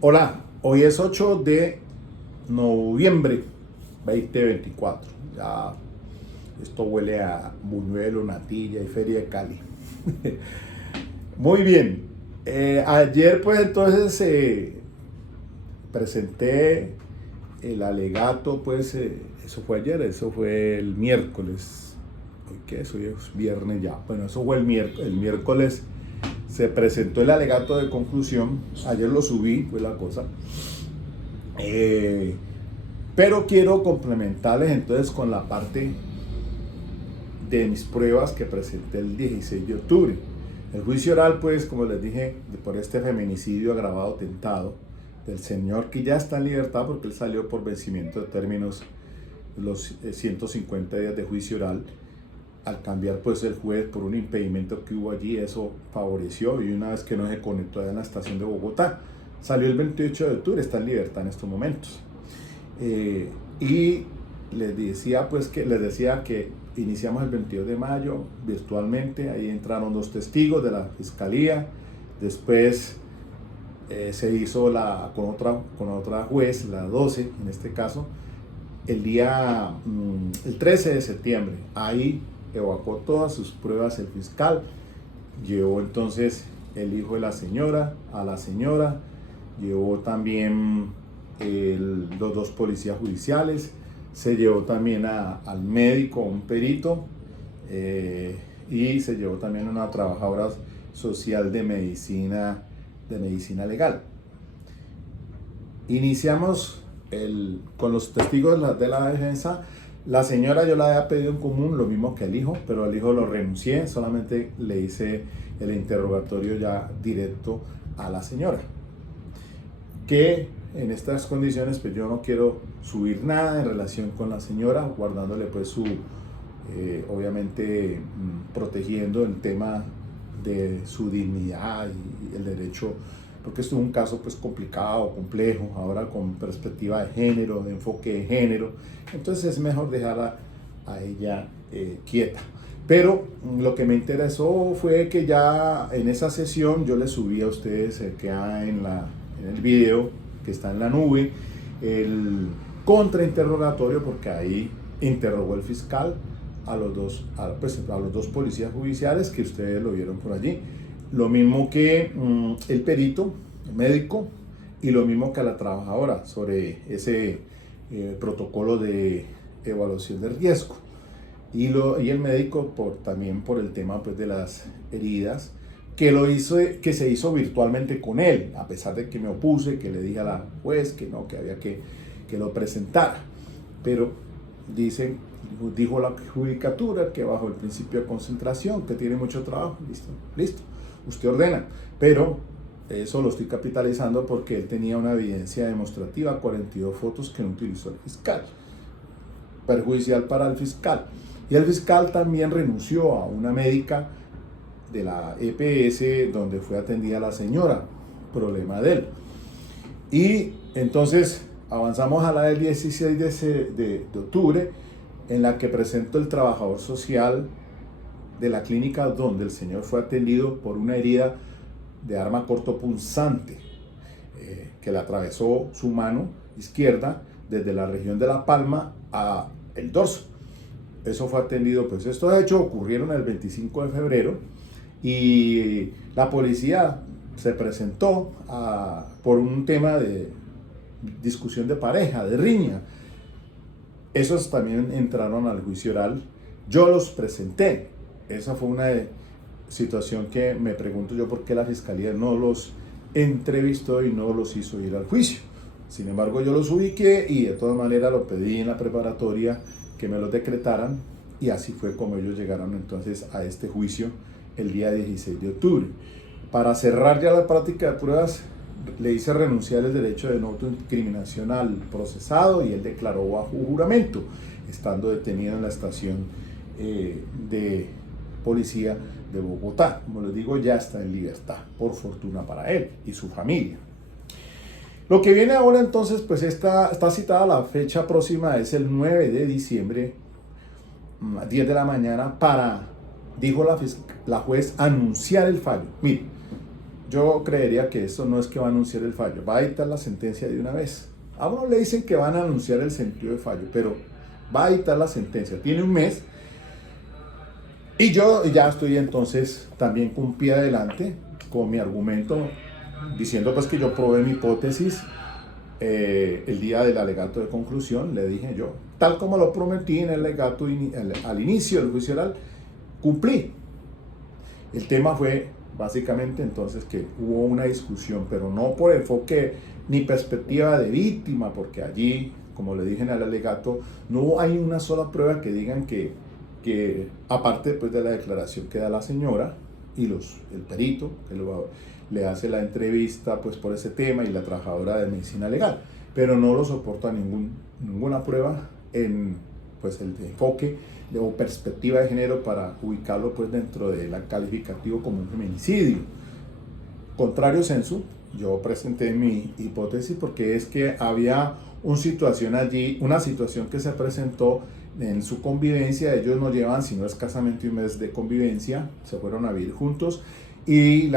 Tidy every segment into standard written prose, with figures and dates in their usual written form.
Hola, hoy es 8 de noviembre 2024. Ya esto huele a buñuelo, natilla y feria de Cali. Muy bien. Ayer pues entonces presenté el alegato, pues eso fue ayer, eso fue el miércoles. ¿Hoy qué es? Hoy es viernes ya. Bueno, eso fue el miércoles. Se presentó el alegato de conclusión. Ayer lo subí, fue la cosa. Eh, pero quiero complementarles entonces con la parte de mis pruebas que presenté el 16 de octubre. El juicio oral, pues, como les dije, por este feminicidio agravado tentado del señor que ya está en libertad porque él salió por vencimiento de términos los 150 días de juicio oral. Al cambiar pues el juez por un impedimento que hubo allí, eso favoreció, y una vez que no se conectó en la estación de Bogotá, salió el 28 de octubre, está en libertad en estos momentos. Y les decía que iniciamos el 22 de mayo virtualmente. Ahí entraron 2 testigos de la fiscalía. Después se hizo con otra juez, la 12 en este caso, el 13 de septiembre. Ahí evacuó todas sus pruebas el fiscal. Llevó entonces el hijo de la señora a la señora. Llevó también los 2 policías judiciales. Se llevó también al médico, un perito, y se llevó también a una trabajadora social de medicina legal. Iniciamos con los testigos de la defensa. La señora yo la había pedido en común, lo mismo que el hijo, pero al hijo lo renuncié, solamente le hice el interrogatorio ya directo a la señora. Que en estas condiciones pues yo no quiero subir nada en relación con la señora, guardándole pues obviamente protegiendo el tema de su dignidad y el derecho, porque esto es un caso pues complicado, complejo, ahora con perspectiva de género, de enfoque de género. Entonces es mejor dejarla a ella quieta. Pero lo que me interesó fue que ya en esa sesión yo les subí a ustedes que hay en el video que está en la nube, el contrainterrogatorio, porque ahí interrogó el fiscal a los dos policías judiciales que ustedes lo vieron por allí. Lo mismo que el perito, el médico, y lo mismo que a la trabajadora sobre ese protocolo de evaluación de riesgo. Y el médico también por el tema pues, de las heridas, que se hizo virtualmente con él, a pesar de que me opuse, que le dije a la juez que no, que había que lo presentara. Pero dijo la judicatura que bajo el principio de concentración, que tiene mucho trabajo, listo, usted ordena. Pero eso lo estoy capitalizando porque él tenía una evidencia demostrativa, 42 fotos que no utilizó el fiscal, perjudicial para el fiscal. Y el fiscal también renunció a una médica de la EPS donde fue atendida la señora, problema de él. Y entonces avanzamos a la del 16 de octubre, en la que presentó el trabajador social de la clínica donde el señor fue atendido por una herida de arma cortopunzante que le atravesó su mano izquierda desde la región de la palma a el dorso. Eso fue atendido, pues estos hechos ocurrieron el 25 de febrero y la policía se presentó por un tema de discusión de pareja, de riña. Esos también entraron al juicio oral. Yo los presenté. Esa fue una situación que me pregunto yo por qué la fiscalía no los entrevistó y no los hizo ir al juicio. Sin embargo, yo los ubiqué y de todas maneras lo pedí en la preparatoria que me los decretaran, y así fue como ellos llegaron entonces a este juicio el día 16 de octubre. Para cerrar ya la práctica de pruebas, le hice renunciar el derecho de no autoincriminación al procesado y él declaró bajo juramento, estando detenido en la estación de policía de Bogotá. Como les digo, ya está en libertad, por fortuna para él y su familia. Lo que viene ahora entonces, pues está citada la fecha próxima, es el 9 de diciembre, a 10 de la mañana, dijo la juez, anunciar el fallo. Mire, yo creería que esto no es que va a anunciar el fallo, va a dictar la sentencia de una vez. A uno le dicen que van a anunciar el sentido de fallo, pero va a dictar la sentencia, tiene un mes. Y yo ya estoy entonces también con pie adelante con mi argumento, diciendo pues que yo probé mi hipótesis el día del alegato de conclusión. Le dije yo, tal como lo prometí en el alegato al inicio del juicio oral, cumplí. El tema fue básicamente entonces que hubo una discusión, pero no por enfoque ni perspectiva de víctima, porque allí, como le dije en el alegato, no hay una sola prueba que digan que aparte pues, de la declaración que da la señora y el perito que le hace la entrevista pues, por ese tema, y la trabajadora de medicina legal, pero no lo soporta ninguna prueba en pues, el enfoque o perspectiva de género para ubicarlo pues, dentro del calificativo como un feminicidio. Contrario sensu, yo presenté mi hipótesis porque es que había una situación allí, una situación que se presentó en su convivencia. Ellos no llevan sino escasamente un mes de convivencia, se fueron a vivir juntos y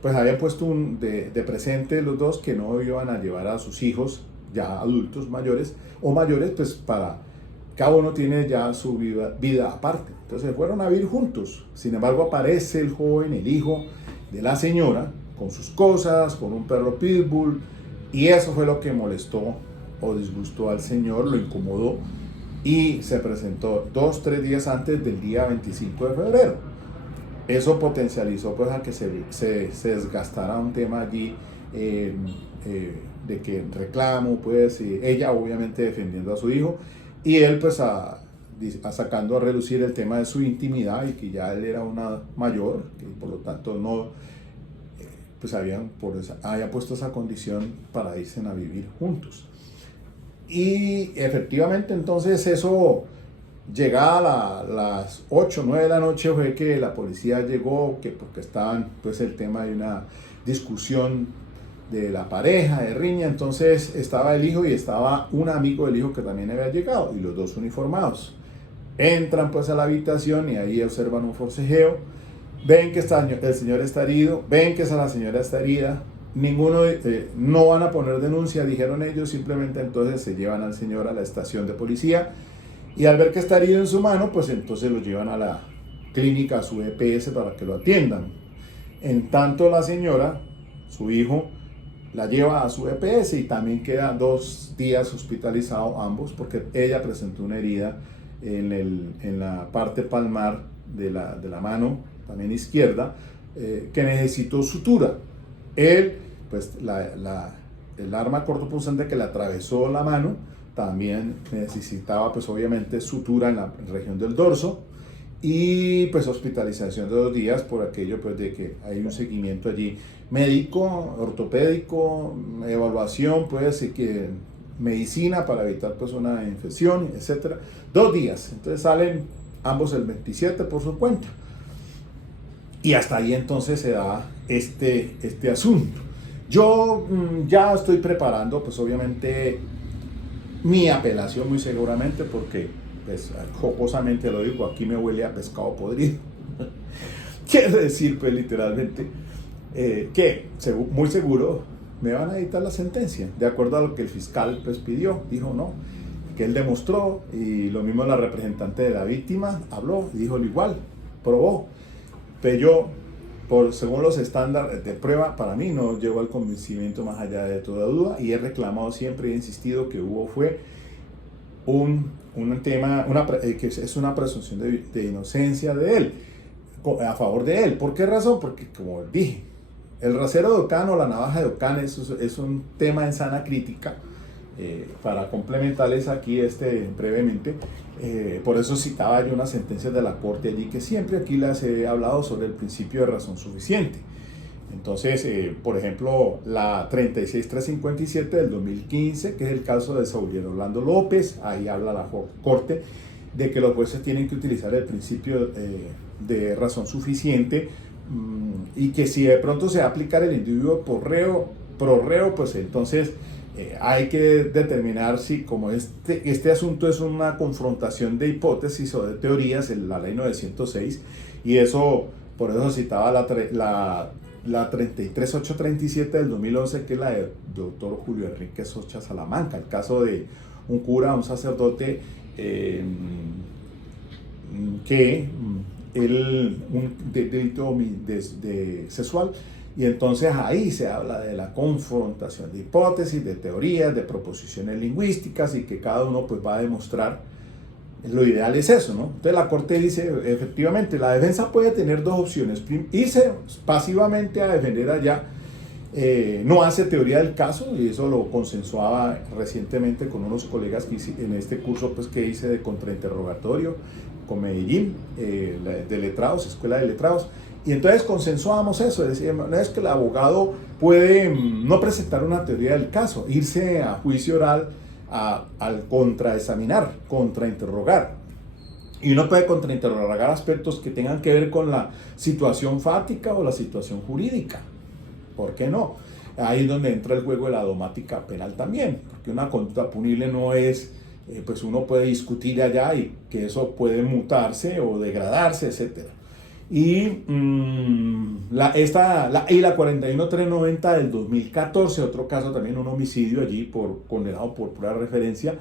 pues habían puesto de presente los dos que no iban a llevar a sus hijos ya adultos mayores o mayores, pues para cada uno tiene ya su vida aparte. Entonces fueron a vivir juntos. Sin embargo, aparece el joven, el hijo de la señora, con sus cosas, con un perro pitbull, y eso fue lo que molestó o disgustó al señor, lo incomodó, y se presentó 2-3 días antes del día 25 de febrero. Eso potencializó pues a que se desgastara un tema allí de que reclamo, pues ella obviamente defendiendo a su hijo, y él pues sacando a relucir el tema de su intimidad y que ya él era una mayor, que por lo tanto no, pues había puesto esa condición para irse a vivir juntos. Y efectivamente entonces eso, llegada las 8 o 9 de la noche, fue que la policía llegó, que porque estaban pues el tema de una discusión de la pareja, de riña. Entonces estaba el hijo y estaba un amigo del hijo que también había llegado, y los dos uniformados. Entran pues a la habitación y ahí observan un forcejeo, ven que el señor está herido, ven que la señora está herida. Ninguno, no van a poner denuncia, dijeron ellos, simplemente entonces se llevan al señor a la estación de policía, y al ver que está herido en su mano, pues entonces lo llevan a la clínica, a su EPS, para que lo atiendan. En tanto la señora, su hijo, la lleva a su EPS y también queda 2 días hospitalizado ambos, porque ella presentó una herida en la parte palmar de la mano, también izquierda, que necesitó sutura. Él, pues el arma cortopunzante que le atravesó la mano también necesitaba pues obviamente sutura en la región del dorso, y pues hospitalización de 2 días por aquello pues de que hay un seguimiento allí médico, ortopédico, evaluación pues, y que medicina para evitar pues una infección, etcétera. 2 días, entonces salen ambos el 27 por su cuenta, y hasta ahí entonces se da este asunto. Yo ya estoy preparando pues obviamente mi apelación, muy seguramente, porque pues jocosamente lo digo, aquí me huele a pescado podrido. Quiere decir pues literalmente que muy seguro me van a dictar la sentencia, de acuerdo a lo que el fiscal pues pidió, dijo no, que él demostró, y lo mismo la representante de la víctima habló y dijo lo igual, probó. Pero yo, según los estándares de prueba, para mí no llegó al convencimiento más allá de toda duda, y he reclamado siempre y he insistido que fue un tema, que es una presunción de inocencia de él, a favor de él. ¿Por qué razón? Porque, como dije, el rasero de Ocán o la navaja de Ocán es un tema en sana crítica. Para complementarles aquí brevemente, por eso citaba yo una sentencia de la Corte allí, que siempre aquí les he hablado sobre el principio de razón suficiente. Entonces, por ejemplo, la 36357 del 2015, que es el caso de Saúl Orlando López, ahí habla la Corte de que los jueces tienen que utilizar el principio de razón suficiente, y que si de pronto se va a aplicar el individuo pro reo, pues entonces hay que determinar si, como este asunto es una confrontación de hipótesis o de teorías, en la ley 906, y eso, por eso citaba la la 33837 del 2011, que es la del doctor Julio Enrique Socha Salamanca, el caso de un cura, un sacerdote, que un delito sexual, y entonces ahí se habla de la confrontación de hipótesis, de teorías, de proposiciones lingüísticas, y que cada uno pues va a demostrar. Lo ideal es eso, ¿no? Entonces la Corte dice, efectivamente, la defensa puede tener dos opciones: irse pasivamente a defender allá, no hace teoría del caso, y eso lo consensuaba recientemente con unos colegas que hice en este curso pues, que hice de contrainterrogatorio con Medellín, de letrados, escuela de letrados, y entonces consensuábamos eso, decíamos, no es que el abogado puede no presentar una teoría del caso, irse a juicio oral al contraexaminar, contrainterrogar. Y uno puede contrainterrogar aspectos que tengan que ver con la situación fáctica o la situación jurídica. ¿Por qué no? Ahí es donde entra el juego de la domática penal también, porque una conducta punible no es, pues uno puede discutir allá y que eso puede mutarse o degradarse, etc. Y la 41390 del 2014, otro caso también, un homicidio allí condenado por pura referencia,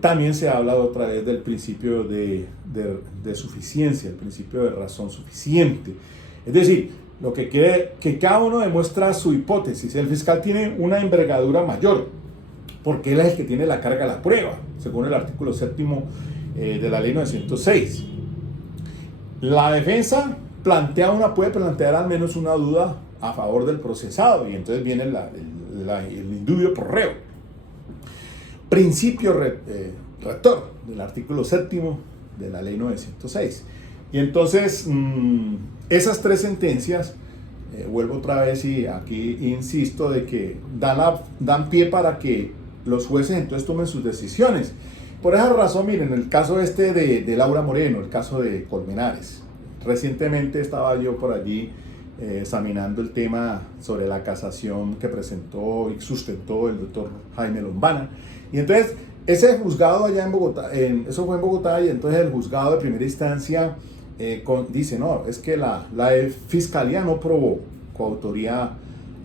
también se habla otra vez del principio de suficiencia, el principio de razón suficiente. Es decir, lo que quiere que cada uno demuestra su hipótesis. El fiscal tiene una envergadura mayor, porque él es el que tiene la carga de la prueba, según el artículo 7º de la ley 906. La defensa puede plantear al menos una duda a favor del procesado, y entonces viene el indubio por reo. Principio rector del artículo 7º de la ley 906. Y entonces, esas tres sentencias, vuelvo otra vez y aquí insisto, de que dan pie para que los jueces entonces tomen sus decisiones. Por esa razón, miren, el caso de Laura Moreno, el caso de Colmenares. Recientemente estaba yo por allí examinando el tema sobre la casación que presentó y sustentó el doctor Jaime Lombana. Y entonces, ese juzgado allá en Bogotá, eso fue en Bogotá, y entonces el juzgado de primera instancia dice, no, es que la fiscalía no probó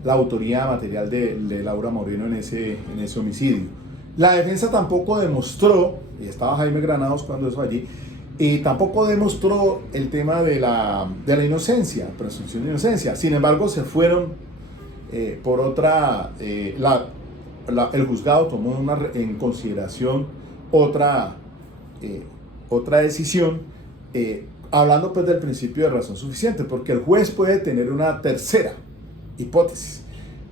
la autoría material de Laura Moreno en ese homicidio. La defensa tampoco demostró, y estaba Jaime Granados cuando eso allí, y tampoco demostró el tema de la inocencia, presunción de inocencia. Sin embargo, se fueron por otra, el juzgado tomó en consideración otra decisión, hablando pues del principio de razón suficiente, porque el juez puede tener una tercera hipótesis,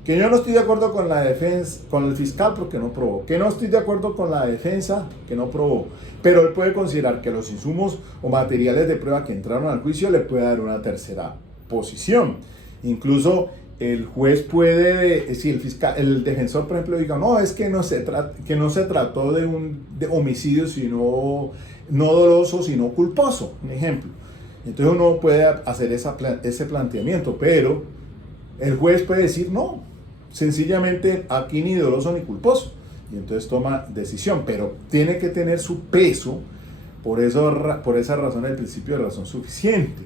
que yo no estoy de acuerdo con la defensa, con el fiscal porque no probó, que no estoy de acuerdo con la defensa que no probó, pero él puede considerar que los insumos o materiales de prueba que entraron al juicio le puede dar una tercera posición. Incluso el juez puede, si el defensor, por ejemplo, diga, no, es que no se trató de homicidio, sino no doloso, sino culposo, un ejemplo. Entonces uno puede hacer ese planteamiento, pero el juez puede decir, no, sencillamente aquí ni doloso ni culposo, y entonces toma decisión, pero tiene que tener su peso. Por esa razón el principio de razón suficiente.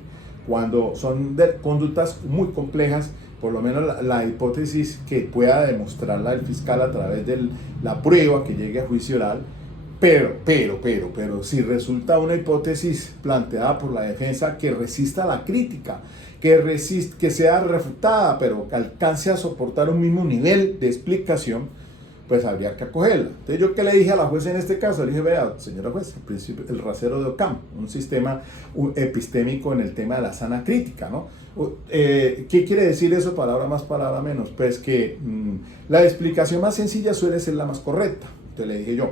Cuando son conductas muy complejas, por lo menos la hipótesis que pueda demostrarla el fiscal a través de la prueba que llegue a juicio oral, pero si resulta una hipótesis planteada por la defensa que resista la crítica, que sea refutada, pero que alcance a soportar un mismo nivel de explicación, pues habría que acogerla. Entonces, ¿yo qué le dije a la jueza en este caso? Le dije, vea, señora juez, el rasero de Occam, un sistema epistémico en el tema de la sana crítica, ¿no? ¿Qué quiere decir eso? Palabra más, palabra menos. Pues que la explicación más sencilla suele ser la más correcta. Entonces le dije yo,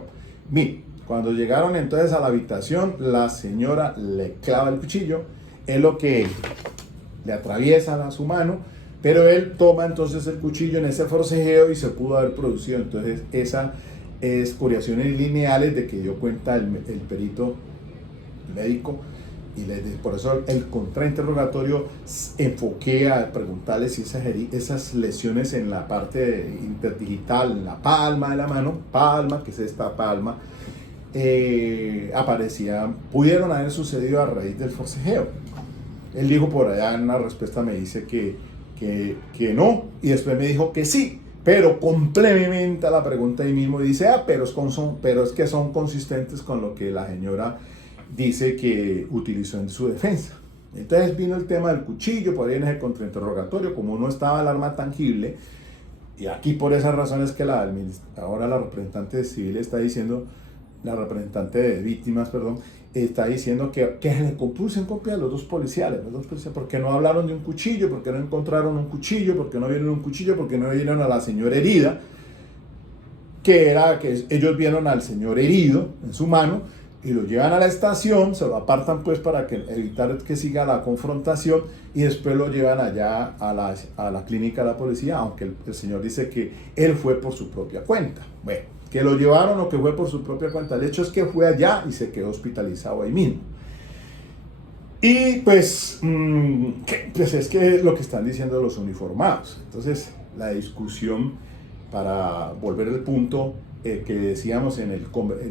mire, cuando llegaron entonces a la habitación, la señora le clava el cuchillo, es lo que le atraviesa su mano, pero él toma entonces el cuchillo en ese forcejeo y se pudo haber producido entonces esa escoriaciones lineales de que dio cuenta el perito médico, y por eso el contrainterrogatorio enfoqué a preguntarle si esas lesiones en la parte interdigital, en la palma de la mano, que es esta palma, pudieron haber sucedido a raíz del forcejeo. Él dijo por allá en una respuesta, me dice que no, y después me dijo que sí, pero complementa la pregunta ahí mismo y dice, pero es que son consistentes con lo que la señora dice que utilizó en su defensa. Entonces vino el tema del cuchillo, por ahí en ese contrainterrogatorio, como no estaba el arma tangible, y aquí por esas razones que ahora la representante civil está diciendo, la representante de víctimas, perdón, está diciendo que se le compuso en copia a los dos policías, porque no hablaron de un cuchillo, porque no encontraron un cuchillo, porque no vieron un cuchillo, porque no vieron a la señora herida, que ellos vieron al señor herido en su mano, y lo llevan a la estación, se lo apartan pues para evitar que siga la confrontación, y después lo llevan allá a la clínica de la policía, aunque el señor dice que él fue por su propia cuenta. Bueno, que lo llevaron o que fue por su propia cuenta, el hecho es que fue allá y se quedó hospitalizado ahí mismo. Y pues es que es lo que están diciendo los uniformados. Entonces la discusión, para volver al punto que decíamos en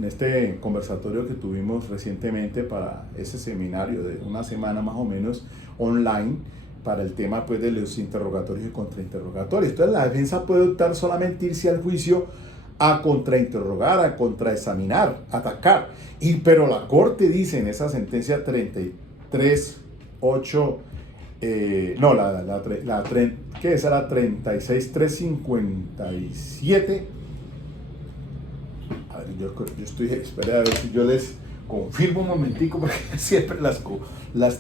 este conversatorio que tuvimos recientemente para ese seminario de una semana más o menos online, para el tema pues de los interrogatorios y contrainterrogatorios. Entonces la defensa puede optar solamente irse al juicio a contrainterrogar, a contraexaminar, atacar. Pero la Corte dice en esa sentencia 33.8, ¿qué es? La 36.357. A ver, yo estoy, espera a ver si yo les confirmo un momentico, porque siempre las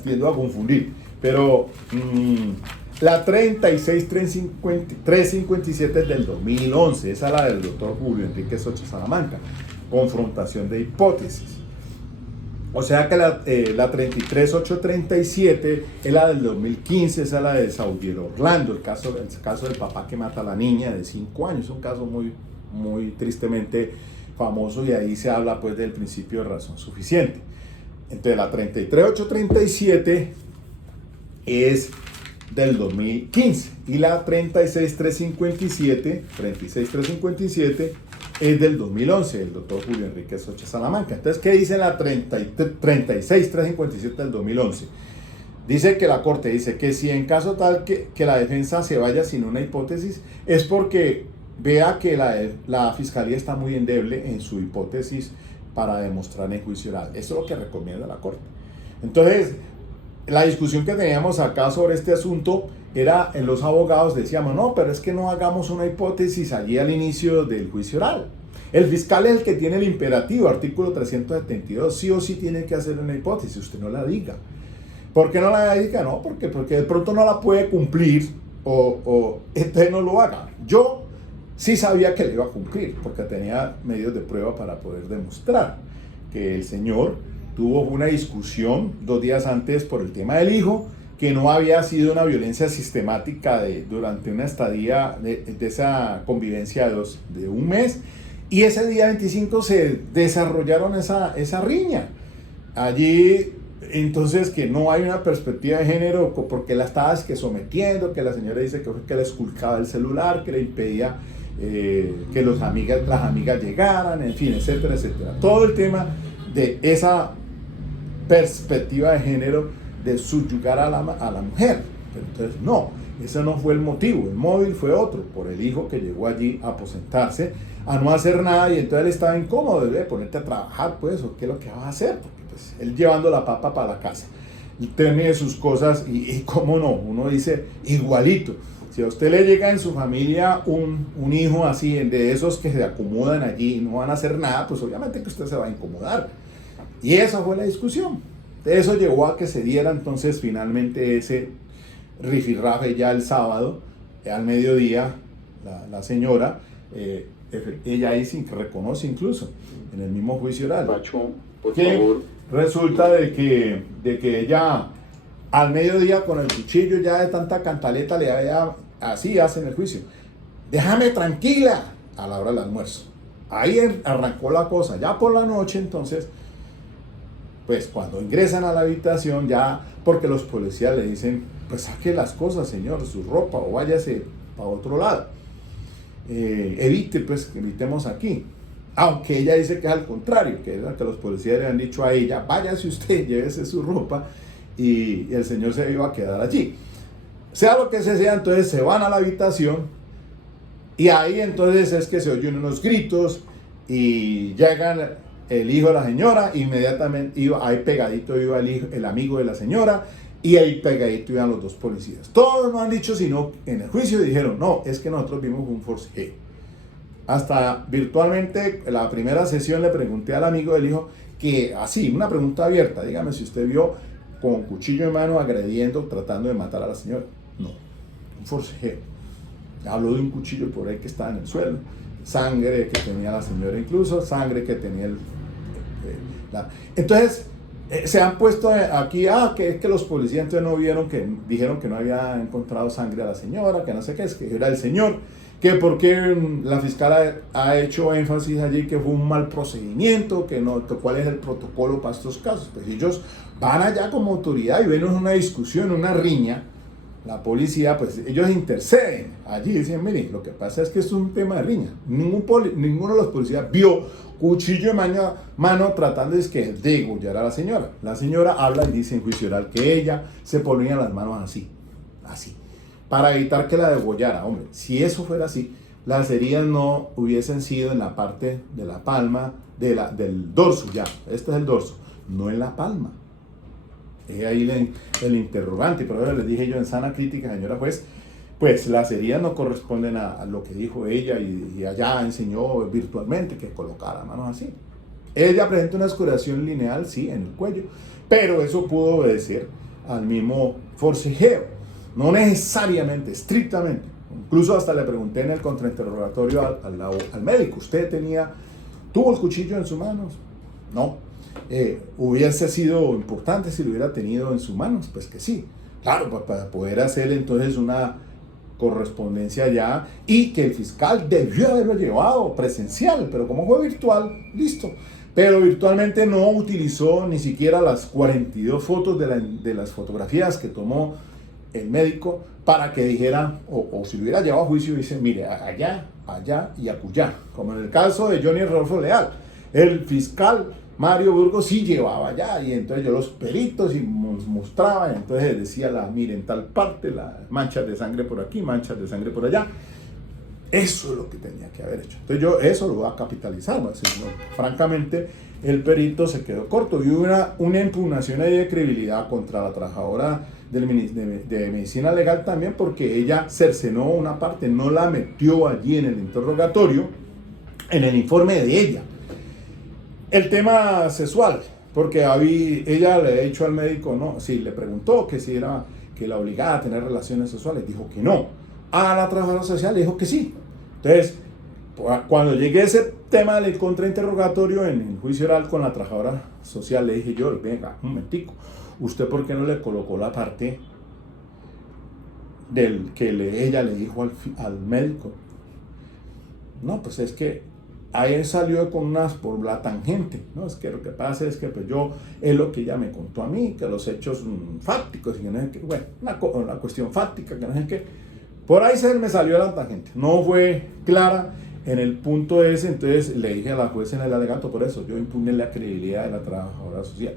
tiendo a confundir. Pero la 36.357 es del 2011, esa es la del doctor Julio Enrique Socha Salamanca, confrontación de hipótesis. O sea que la 33.837 es la del 2015, esa es la de Saudiel Orlando, el caso del papá que mata a la niña de 5 años, es un caso muy, muy tristemente famoso, y ahí se habla pues del principio de razón suficiente. Entonces la 33.837 es del 2015 y la 36.357 es del 2011, el doctor Julio Enrique Socha Salamanca. Entonces, ¿qué dice la 36.357 del 2011? Dice que la Corte dice que si en caso tal que la defensa se vaya sin una hipótesis, es porque vea que la Fiscalía está muy endeble en su hipótesis para demostrar en juicio oral. Eso es lo que recomienda la Corte. Entonces, la discusión que teníamos acá sobre este asunto era, en los abogados decíamos, no, pero es que no hagamos una hipótesis allí al inicio del juicio oral. El fiscal es el que tiene el imperativo, artículo 372, sí o sí tiene que hacer una hipótesis, usted no la diga. ¿Por qué no la diga? No, porque de pronto no la puede cumplir o entonces no lo haga. Yo sí sabía que le iba a cumplir, porque tenía medios de prueba para poder demostrar que el señor tuvo una discusión 2 días antes por el tema del hijo, que no había sido una violencia sistemática durante una estadía de esa convivencia de un mes, y ese día 25 se desarrollaron esa riña. Allí, entonces, que no hay una perspectiva de género, porque la estaba sometiendo, que la señora dice que le esculcaba el celular, que le impedía que las amigas llegaran, en fin, etcétera, etcétera. Todo el tema de esa perspectiva de género de subyugar a la mujer. Pero entonces no, ese no fue el motivo. El móvil fue otro, por el hijo que llegó allí a aposentarse, a no hacer nada, y entonces él estaba incómodo, debe ponerte a trabajar pues, o qué es lo que vas a hacer, porque pues él llevando la papa para la casa y termine sus cosas, y cómo no, uno dice igualito. Si a usted le llega en su familia un hijo así, de esos que se acomodan allí y no van a hacer nada, pues obviamente que usted se va a incomodar. Y esa fue la discusión. Eso llevó a que se diera entonces finalmente ese rifirrafe ya el sábado, al mediodía, la señora, ella ahí sí reconoce incluso, en el mismo juicio oral, Pacho, por que favor. resulta de que ella al mediodía con el cuchillo ya de tanta cantaleta le había, así hacen el juicio, déjame tranquila, a la hora del almuerzo. Ahí arrancó la cosa. Ya por la noche entonces, pues cuando ingresan a la habitación ya, porque los policías le dicen, pues saque las cosas, señor, su ropa, o váyase para otro lado, evitemos aquí. Aunque ella dice que es al contrario, que es lo que los policías le han dicho a ella, váyase usted, llévese su ropa y el señor se iba a quedar allí. Sea lo que sea, entonces se van a la habitación y ahí entonces es que se oyen unos gritos y llegan el hijo de la señora, inmediatamente iba, ahí pegadito iba el amigo de la señora y ahí pegadito iban los dos policías. Todos no han dicho, sino en el juicio dijeron, no, es que nosotros vimos un forcejeo. Hasta virtualmente la primera sesión le pregunté al amigo del hijo que así, una pregunta abierta, dígame si usted vio con cuchillo en mano agrediendo, tratando de matar a la señora. No, un forcejeo. Habló de un cuchillo por ahí que estaba en el suelo, sangre que tenía la señora incluso, sangre que tenía Entonces, se han puesto aquí, que es que los policías entonces no vieron, que dijeron que no había encontrado sangre a la señora, que no sé qué, es que era el señor, que porque la fiscal ha hecho énfasis allí que fue un mal procedimiento, que no, que cuál es el protocolo para estos casos. Pues ellos van allá como autoridad y ven una discusión, una riña, la policía, pues ellos interceden allí, dicen, miren, lo que pasa es que es un tema de riña. Ninguno de los policías vio cuchillo en mano tratando de degollar a la señora. La señora habla y dice en juicio oral que ella se ponía las manos así, para evitar que la degollara. Hombre, si eso fuera así, las heridas no hubiesen sido en la parte de la palma, del dorso, ya, este es el dorso, no en la palma. Ahí el interrogante, pero les dije yo en sana crítica, señora juez, pues las heridas no corresponden a lo que dijo ella y allá enseñó virtualmente que colocara manos así. Ella presenta una escoriación lineal, sí, en el cuello, pero eso pudo obedecer al mismo forcejeo, no necesariamente, estrictamente. Incluso hasta le pregunté en el contrainterrogatorio al médico, ¿usted tuvo el cuchillo en sus manos? No. Hubiese sido importante si lo hubiera tenido en sus manos, pues que sí, claro, para poder hacer entonces una correspondencia allá y que el fiscal debió haberlo llevado presencial, pero como fue virtual, listo. Pero virtualmente no utilizó ni siquiera las 42 fotos de las fotografías que tomó el médico para que dijera, o si lo hubiera llevado a juicio, dice, mire, allá y acullá, como en el caso de Johnny Rodolfo Leal, el fiscal Mario Burgos sí llevaba allá, y entonces yo los peritos y mostraba, y entonces decía, miren tal parte, las manchas de sangre por aquí, manchas de sangre por allá. Eso es lo que tenía que haber hecho. Entonces yo eso lo voy a capitalizar, ¿no? Francamente, el perito se quedó corto y hubo una impugnación de credibilidad contra la trabajadora de medicina legal también, porque ella cercenó una parte, no la metió allí en el interrogatorio, en el informe de ella. El tema sexual, porque ella le ha dicho al médico, no, sí, le preguntó que si era que la obligaba a tener relaciones sexuales, dijo que no. A la trabajadora social le dijo que sí. Entonces, cuando llegué a ese tema del contrainterrogatorio en el juicio oral con la trabajadora social, le dije yo, venga, un momentico, ¿usted por qué no le colocó la parte del que ella le dijo al médico? No, pues es que ahí salió con por la tangente, ¿no? Es que lo que pasa es que pues es lo que ella me contó a mí, que los hechos fácticos, y que no sé qué, bueno, una cuestión fáctica, que no sé qué, por ahí me salió la tangente, no fue clara en el punto ese, entonces le dije a la jueza en el alegato, por eso yo impugné la credibilidad de la trabajadora social.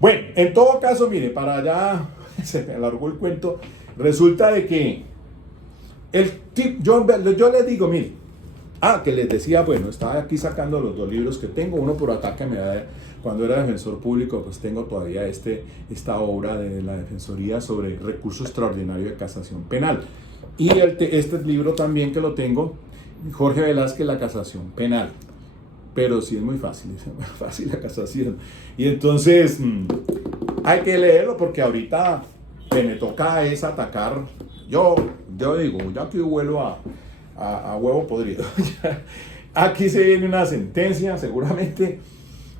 Bueno, en todo caso, mire, para allá se me alargó el cuento, resulta de que yo le digo, mire, que les decía, bueno, estaba aquí sacando los 2 libros que tengo, uno por ataque cuando era defensor público, pues tengo todavía esta obra de la Defensoría sobre recurso extraordinario de casación penal. Y este libro también que lo tengo, Jorge Velázquez, la casación penal. Pero sí es muy fácil la casación. Y entonces hay que leerlo porque ahorita que me toca es atacar, yo digo, ya aquí vuelvo a huevo podrido. Aquí se viene una sentencia seguramente,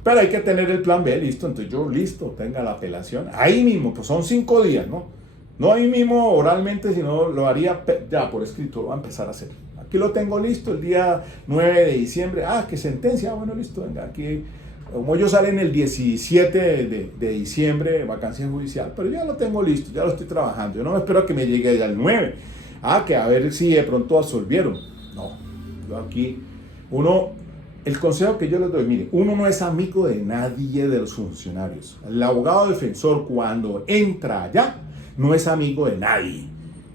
pero hay que tener el plan B listo. Entonces yo listo, tenga la apelación ahí mismo, pues son 5 días, no ahí mismo oralmente, sino lo haría ya por escrito, lo voy a empezar a hacer. Aquí lo tengo listo el día 9 de diciembre. ¿Qué sentencia? Bueno, listo, venga, aquí, como yo salen el 17 de diciembre, vacancia judicial, pero ya lo tengo listo, ya lo estoy trabajando. Yo no me espero a que me llegue ya el 9. Que a ver si de pronto absolvieron. No, yo aquí, uno el consejo que yo les doy, mire, uno no es amigo de nadie de los funcionarios. El abogado defensor cuando entra allá no es amigo de nadie.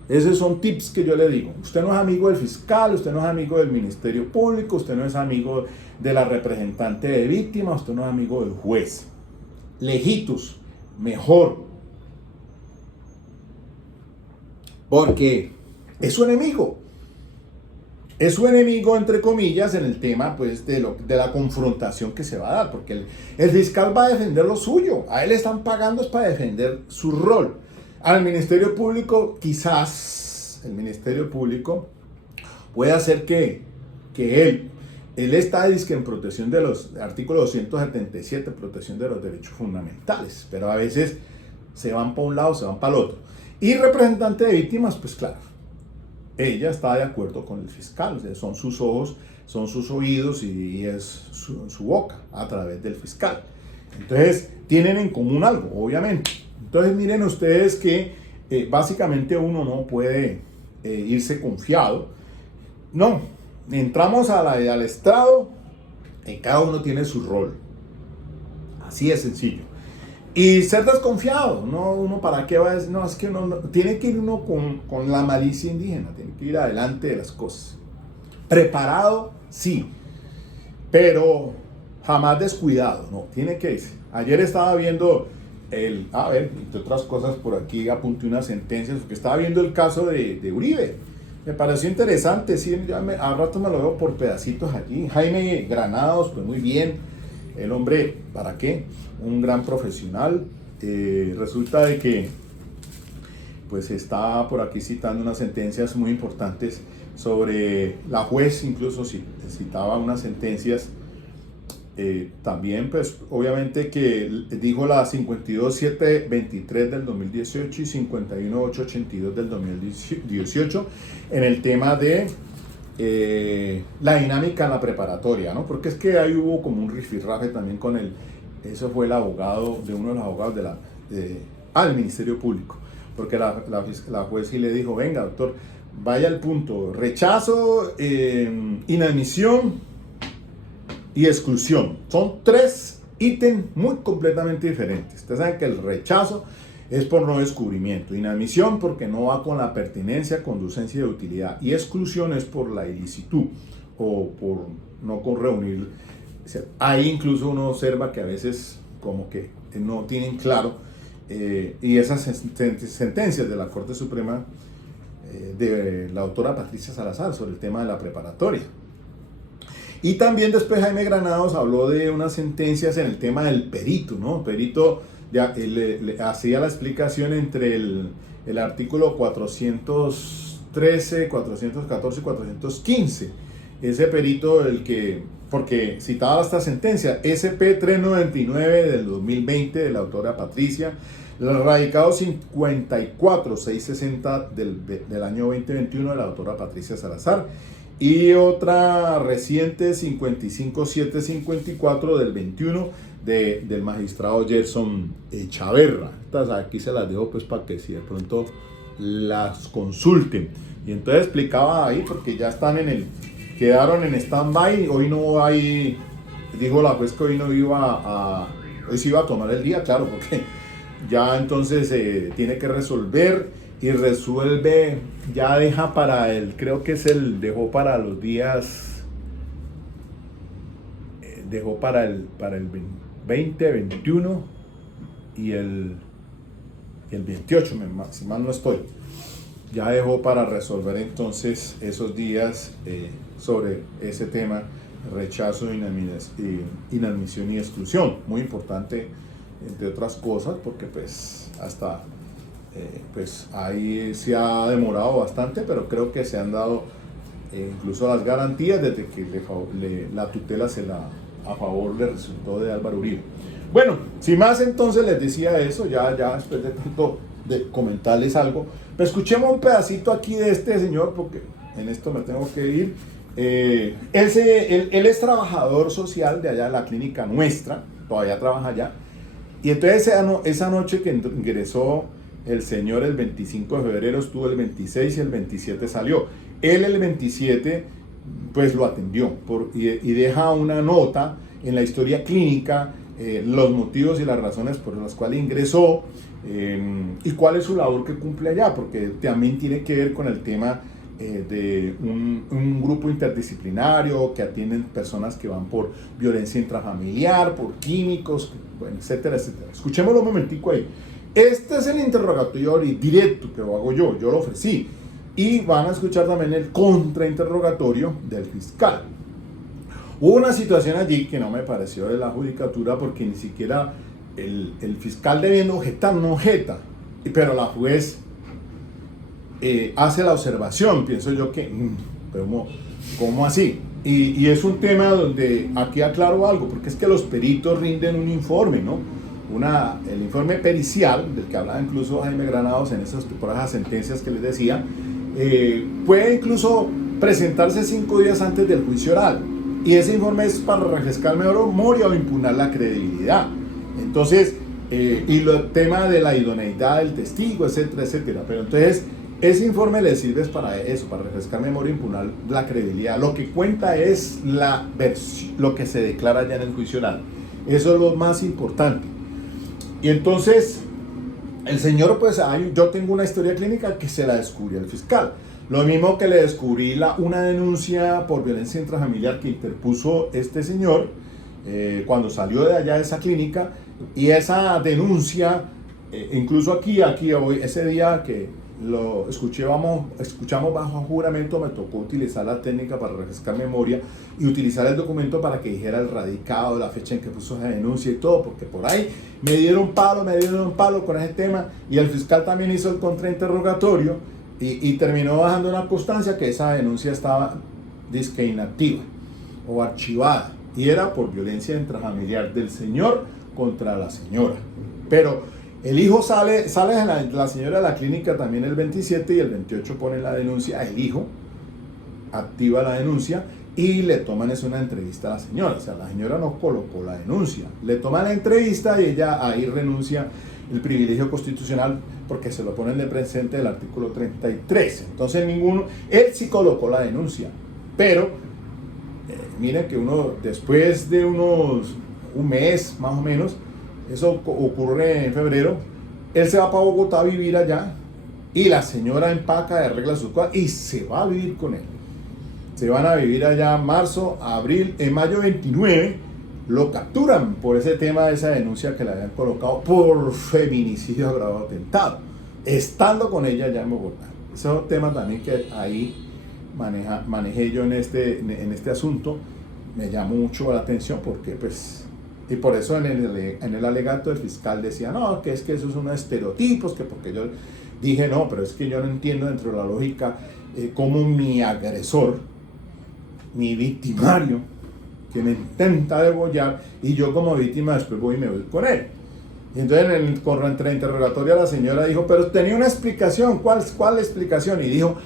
Esos son tips que yo le digo. Usted no es amigo del fiscal, usted no es amigo del Ministerio Público, usted no es amigo de la representante de víctimas, usted no es amigo del juez. Lejitos, mejor. Porque es su enemigo. Es su enemigo, entre comillas, en el tema pues, de la confrontación que se va a dar. Porque el fiscal va a defender lo suyo. A él le están pagando es para defender su rol. Al Ministerio Público, quizás el Ministerio Público puede hacer que él está en protección de los artículos 277, protección de los derechos fundamentales, pero a veces se van para un lado, se van para el otro. Y representante de víctimas, pues claro, ella está de acuerdo con el fiscal, o sea, son sus ojos, son sus oídos y es su boca a través del fiscal. Entonces, tienen en común algo, obviamente. Entonces miren ustedes que básicamente uno no puede irse confiado. No, entramos al estrado y cada uno tiene su rol. Así de sencillo. Y ser desconfiado, ¿no? Uno para qué va a decir, no, es que uno no, tiene que ir uno con la malicia indígena, tiene que ir adelante de las cosas. Preparado, sí, pero jamás descuidado, no, tiene que irse. Ayer estaba viendo entre otras cosas por aquí apunté unas sentencias, porque estaba viendo el caso de Uribe. Me pareció interesante, sí, a rato me lo veo por pedacitos allí. Jaime Granados, pues muy bien, el hombre, ¿para qué? Un gran profesional. Resulta de que pues está por aquí citando unas sentencias muy importantes sobre la juez, incluso citaba unas sentencias. También pues obviamente que dijo la 52.723 del 2018 y 51.882 del 2018 en el tema de la dinámica en la preparatoria, ¿no? Porque es que ahí hubo como un rifirrafe también con eso fue el abogado de uno de los abogados al Ministerio Público, porque la juez sí le dijo, venga doctor, vaya al punto, rechazo, inadmisión y exclusión. Son tres ítems muy completamente diferentes. Ustedes saben que el rechazo es por no descubrimiento, inadmisión porque no va con la pertinencia, conducencia y utilidad, y exclusión es por la ilicitud o por no con reunir. Ahí incluso uno observa que a veces como que no tienen claro y esas sentencias de la Corte Suprema de la doctora Patricia Salazar sobre el tema de la preparatoria. Y también después Jaime Granados habló de unas sentencias en el tema del perito, ¿no? El perito le hacía la explicación entre el artículo 413, 414 y 415. Ese perito, porque citaba esta sentencia, SP 399 del 2020 de la autora Patricia, el radicado 54.660 del año 2021 de la autora Patricia Salazar, y otra reciente 55.754 del 21 del magistrado Gerson Chaverra. Estas aquí se las dejo pues para que si de pronto las consulten. Y entonces explicaba ahí, porque ya están quedaron en stand-by, hoy no hay, dijo la juez que hoy no hoy se iba a tomar el día, claro, porque ya entonces tiene que resolver. Y resuelve, ya deja para dejó para los días, dejó para el 20, 21 y el 28, si mal no estoy. Ya dejó para resolver entonces esos días sobre ese tema, rechazo, inadmisión y exclusión. Muy importante, entre otras cosas, porque pues hasta... pues ahí se ha demorado bastante, pero creo que se han dado incluso las garantías desde que la tutela a favor le resultó de Álvaro Uribe. Bueno, sin más entonces les decía eso, ya después de tanto de comentarles algo, pero escuchemos un pedacito aquí de este señor, porque en esto me tengo que ir. Él es trabajador social de allá de la clínica nuestra, todavía trabaja allá, y entonces esa noche que ingresó el señor el 25 de febrero, estuvo el 26 y el 27 salió. Él el 27 pues lo atendió y deja una nota en la historia clínica, los motivos y las razones por las cuales ingresó, y cuál es su labor que cumple allá, porque también tiene que ver con el tema de un grupo interdisciplinario que atienden personas que van por violencia intrafamiliar, por químicos, bueno, etcétera, etcétera. Escuchémoslo un momentico ahí. Este es el interrogatorio directo que lo hago yo lo ofrecí. Y van a escuchar también el contrainterrogatorio del fiscal. Hubo una situación allí que no me pareció de la judicatura, porque ni siquiera el fiscal debiendo objetar no objeta, pero la juez hace la observación, pienso yo que, pero ¿cómo así? Y es un tema donde aquí aclaro algo, porque es que los peritos rinden un informe, ¿no? El informe pericial, del que hablaba incluso Jaime Granados por esas sentencias que les decía, puede incluso presentarse 5 días antes del juicio oral, y ese informe es para refrescar memoria o impugnar la credibilidad. Entonces, y el tema de la idoneidad del testigo, etcétera, etcétera. Pero entonces, ese informe le sirve para eso, para refrescar memoria e impugnar la credibilidad. Lo que cuenta es lo que se declara ya en el juicio oral. Eso es lo más importante. Y entonces, el señor, pues, yo tengo una historia clínica que se la descubrió el fiscal. Lo mismo que le descubrí una denuncia por violencia intrafamiliar que interpuso este señor cuando salió de allá de esa clínica. Y esa denuncia, incluso aquí hoy, ese día que lo escuchamos bajo juramento, me tocó utilizar la técnica para refrescar memoria y utilizar el documento para que dijera el radicado, la fecha en que puso esa denuncia y todo, porque por ahí me dieron palo con ese tema, y el fiscal también hizo el contrainterrogatorio y terminó bajando una constancia que esa denuncia estaba disque inactiva o archivada, y era por violencia intrafamiliar del señor contra la señora. Pero el hijo sale la señora de la clínica también el 27, y el 28 pone la denuncia, el hijo activa la denuncia y le toman una entrevista a la señora. O sea, la señora no colocó la denuncia, le toman la entrevista y ella ahí renuncia el privilegio constitucional porque se lo ponen de presente del artículo 33. Entonces él sí colocó la denuncia, pero miren que después de un mes más o menos, eso ocurre en febrero, él se va para Bogotá a vivir allá, y la señora empaca, arregla sus cosas y se va a vivir con él. Se van a vivir allá marzo, abril. En mayo 29 lo capturan por ese tema de esa denuncia que le habían colocado por feminicidio agravado atentado, estando con ella allá en Bogotá. Ese es un tema también que ahí manejé yo en este asunto. Me llamó mucho la atención porque pues, y por eso en el alegato del fiscal decía, no, que es que esos son estereotipos, que porque yo dije, no, pero es que yo no entiendo dentro de la lógica cómo mi agresor, mi victimario, que me intenta degollar, y yo como víctima después voy y me voy con él. Y entonces en el contrainterrogatorio la señora dijo, pero tenía una explicación. ¿Cuál explicación? Y dijo,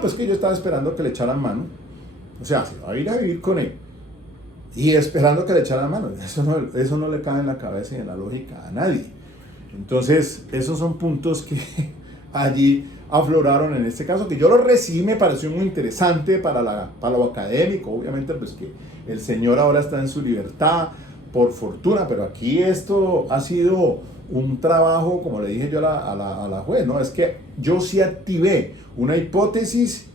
pues que yo estaba esperando que le echaran mano. O sea, se va a ir a vivir con él y esperando que le echaran mano. Eso no le cabe en la cabeza y en la lógica a nadie. Entonces, esos son puntos que allí afloraron en este caso, que yo lo recibí, me pareció muy interesante para lo académico. Obviamente, pues que el señor ahora está en su libertad, por fortuna, pero aquí esto ha sido un trabajo, como le dije yo a la juez, ¿no? Es que yo sí activé una hipótesis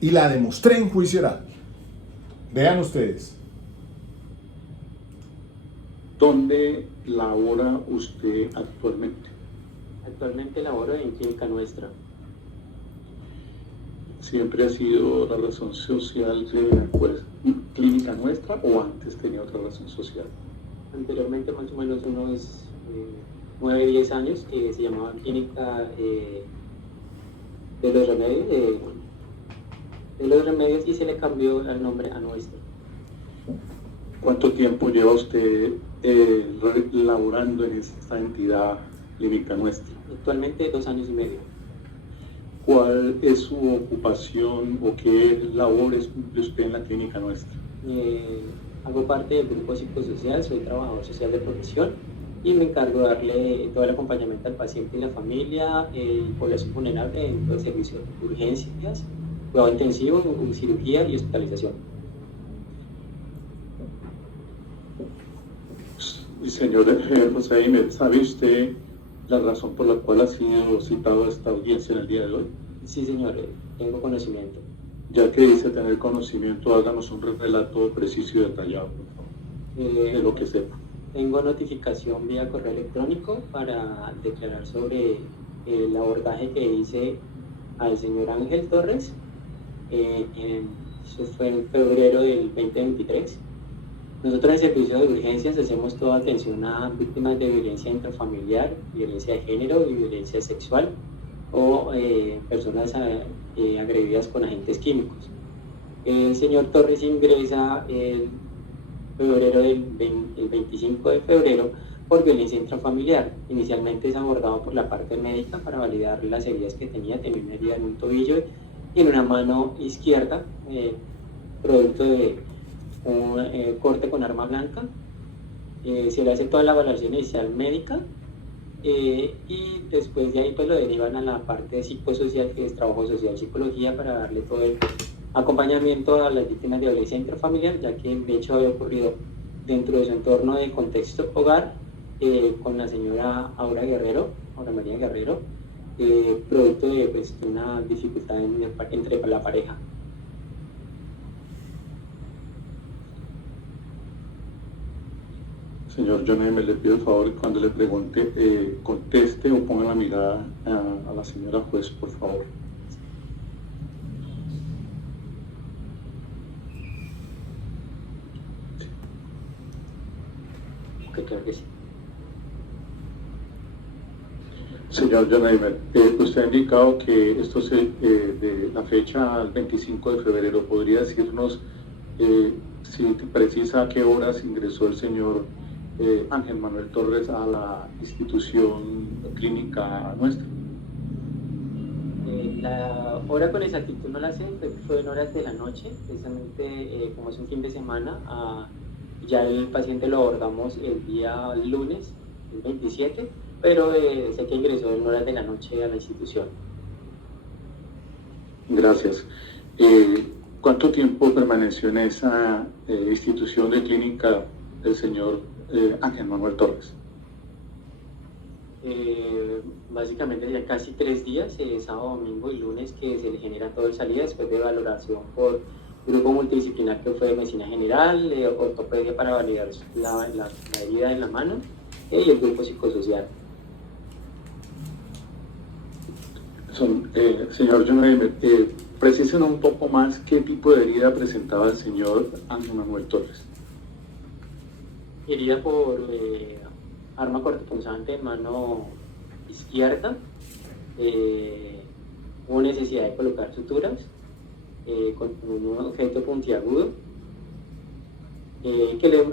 y la demostré en juicio oral. Vean ustedes. ¿Dónde labora usted actualmente? Actualmente laboro en Clínica Nuestra. ¿Siempre ha sido la razón social de Clínica Nuestra o antes tenía otra razón social? Anteriormente, más o menos unos 9, 10 años, que se llamaba Clínica de los Remedios, y se le cambió el nombre a Nuestra. ¿Cuánto tiempo lleva usted laborando en esta entidad Clínica Nuestra? Actualmente 2 años y medio. ¿Cuál es su ocupación o qué labores cumple usted en la Clínica Nuestra? Hago parte del grupo psicosocial, soy trabajador social de profesión y me encargo de darle todo el acompañamiento al paciente y la familia, población vulnerable en todo el servicio de urgencias, cuidado intensivo, cirugía y hospitalización. Señor José Jaime, ¿sabe usted la razón por la cual ha sido citado a esta audiencia en el día de hoy? Sí, señor, tengo conocimiento. Ya que dice tener conocimiento, háganos un relato preciso y detallado, por favor, de lo que sepa. Tengo notificación vía correo electrónico para declarar sobre el abordaje que hice al señor Ángel Torres. Eso fue en febrero del 2023. Nosotros en servicio de urgencias hacemos toda atención a víctimas de violencia intrafamiliar, violencia de género y violencia sexual o personas agredidas con agentes químicos. El señor Torres ingresa el 25 de febrero por violencia intrafamiliar. Inicialmente es abordado por la parte médica para validar las heridas que tenía. Tenía una herida en un tobillo y en una mano izquierda, producto de un corte con arma blanca. Se le hace toda la evaluación inicial médica y después de ahí pues lo derivan a la parte psicosocial, que es trabajo social, psicología, para darle todo el acompañamiento a las víctimas de violencia intrafamiliar, ya que de hecho había ocurrido dentro de su entorno de contexto hogar con la señora Aura María Guerrero, producto de pues, una dificultad entre la pareja. Señor John M., le pido el favor que cuando le pregunte, conteste o ponga la mirada a la señora juez, por favor. Ok, claro que sí. Señor John M., usted ha indicado que esto de la fecha al 25 de febrero, ¿podría decirnos si precisa a qué horas ingresó el señor Ángel Manuel Torres a la institución clínica nuestra? La hora con exactitud no la sé, fue en horas de la noche, precisamente como es un fin de semana. Ya el paciente lo abordamos el día lunes, el 27, pero sé que ingresó en horas de la noche a la institución. Gracias. ¿Cuánto tiempo permaneció en esa institución de clínica el señor Ángel Manuel Torres? Básicamente ya casi 3 días, sábado, domingo y lunes, que se le genera todo el salida después de valoración por grupo multidisciplinar que fue de medicina general, ortopedia para validar la herida en la mano y el grupo psicosocial. Señor John, precísenos un poco más qué tipo de herida presentaba el señor Ángel Manuel Torres. Herida por arma cortopunzante en mano izquierda, hubo necesidad de colocar suturas con un objeto puntiagudo que le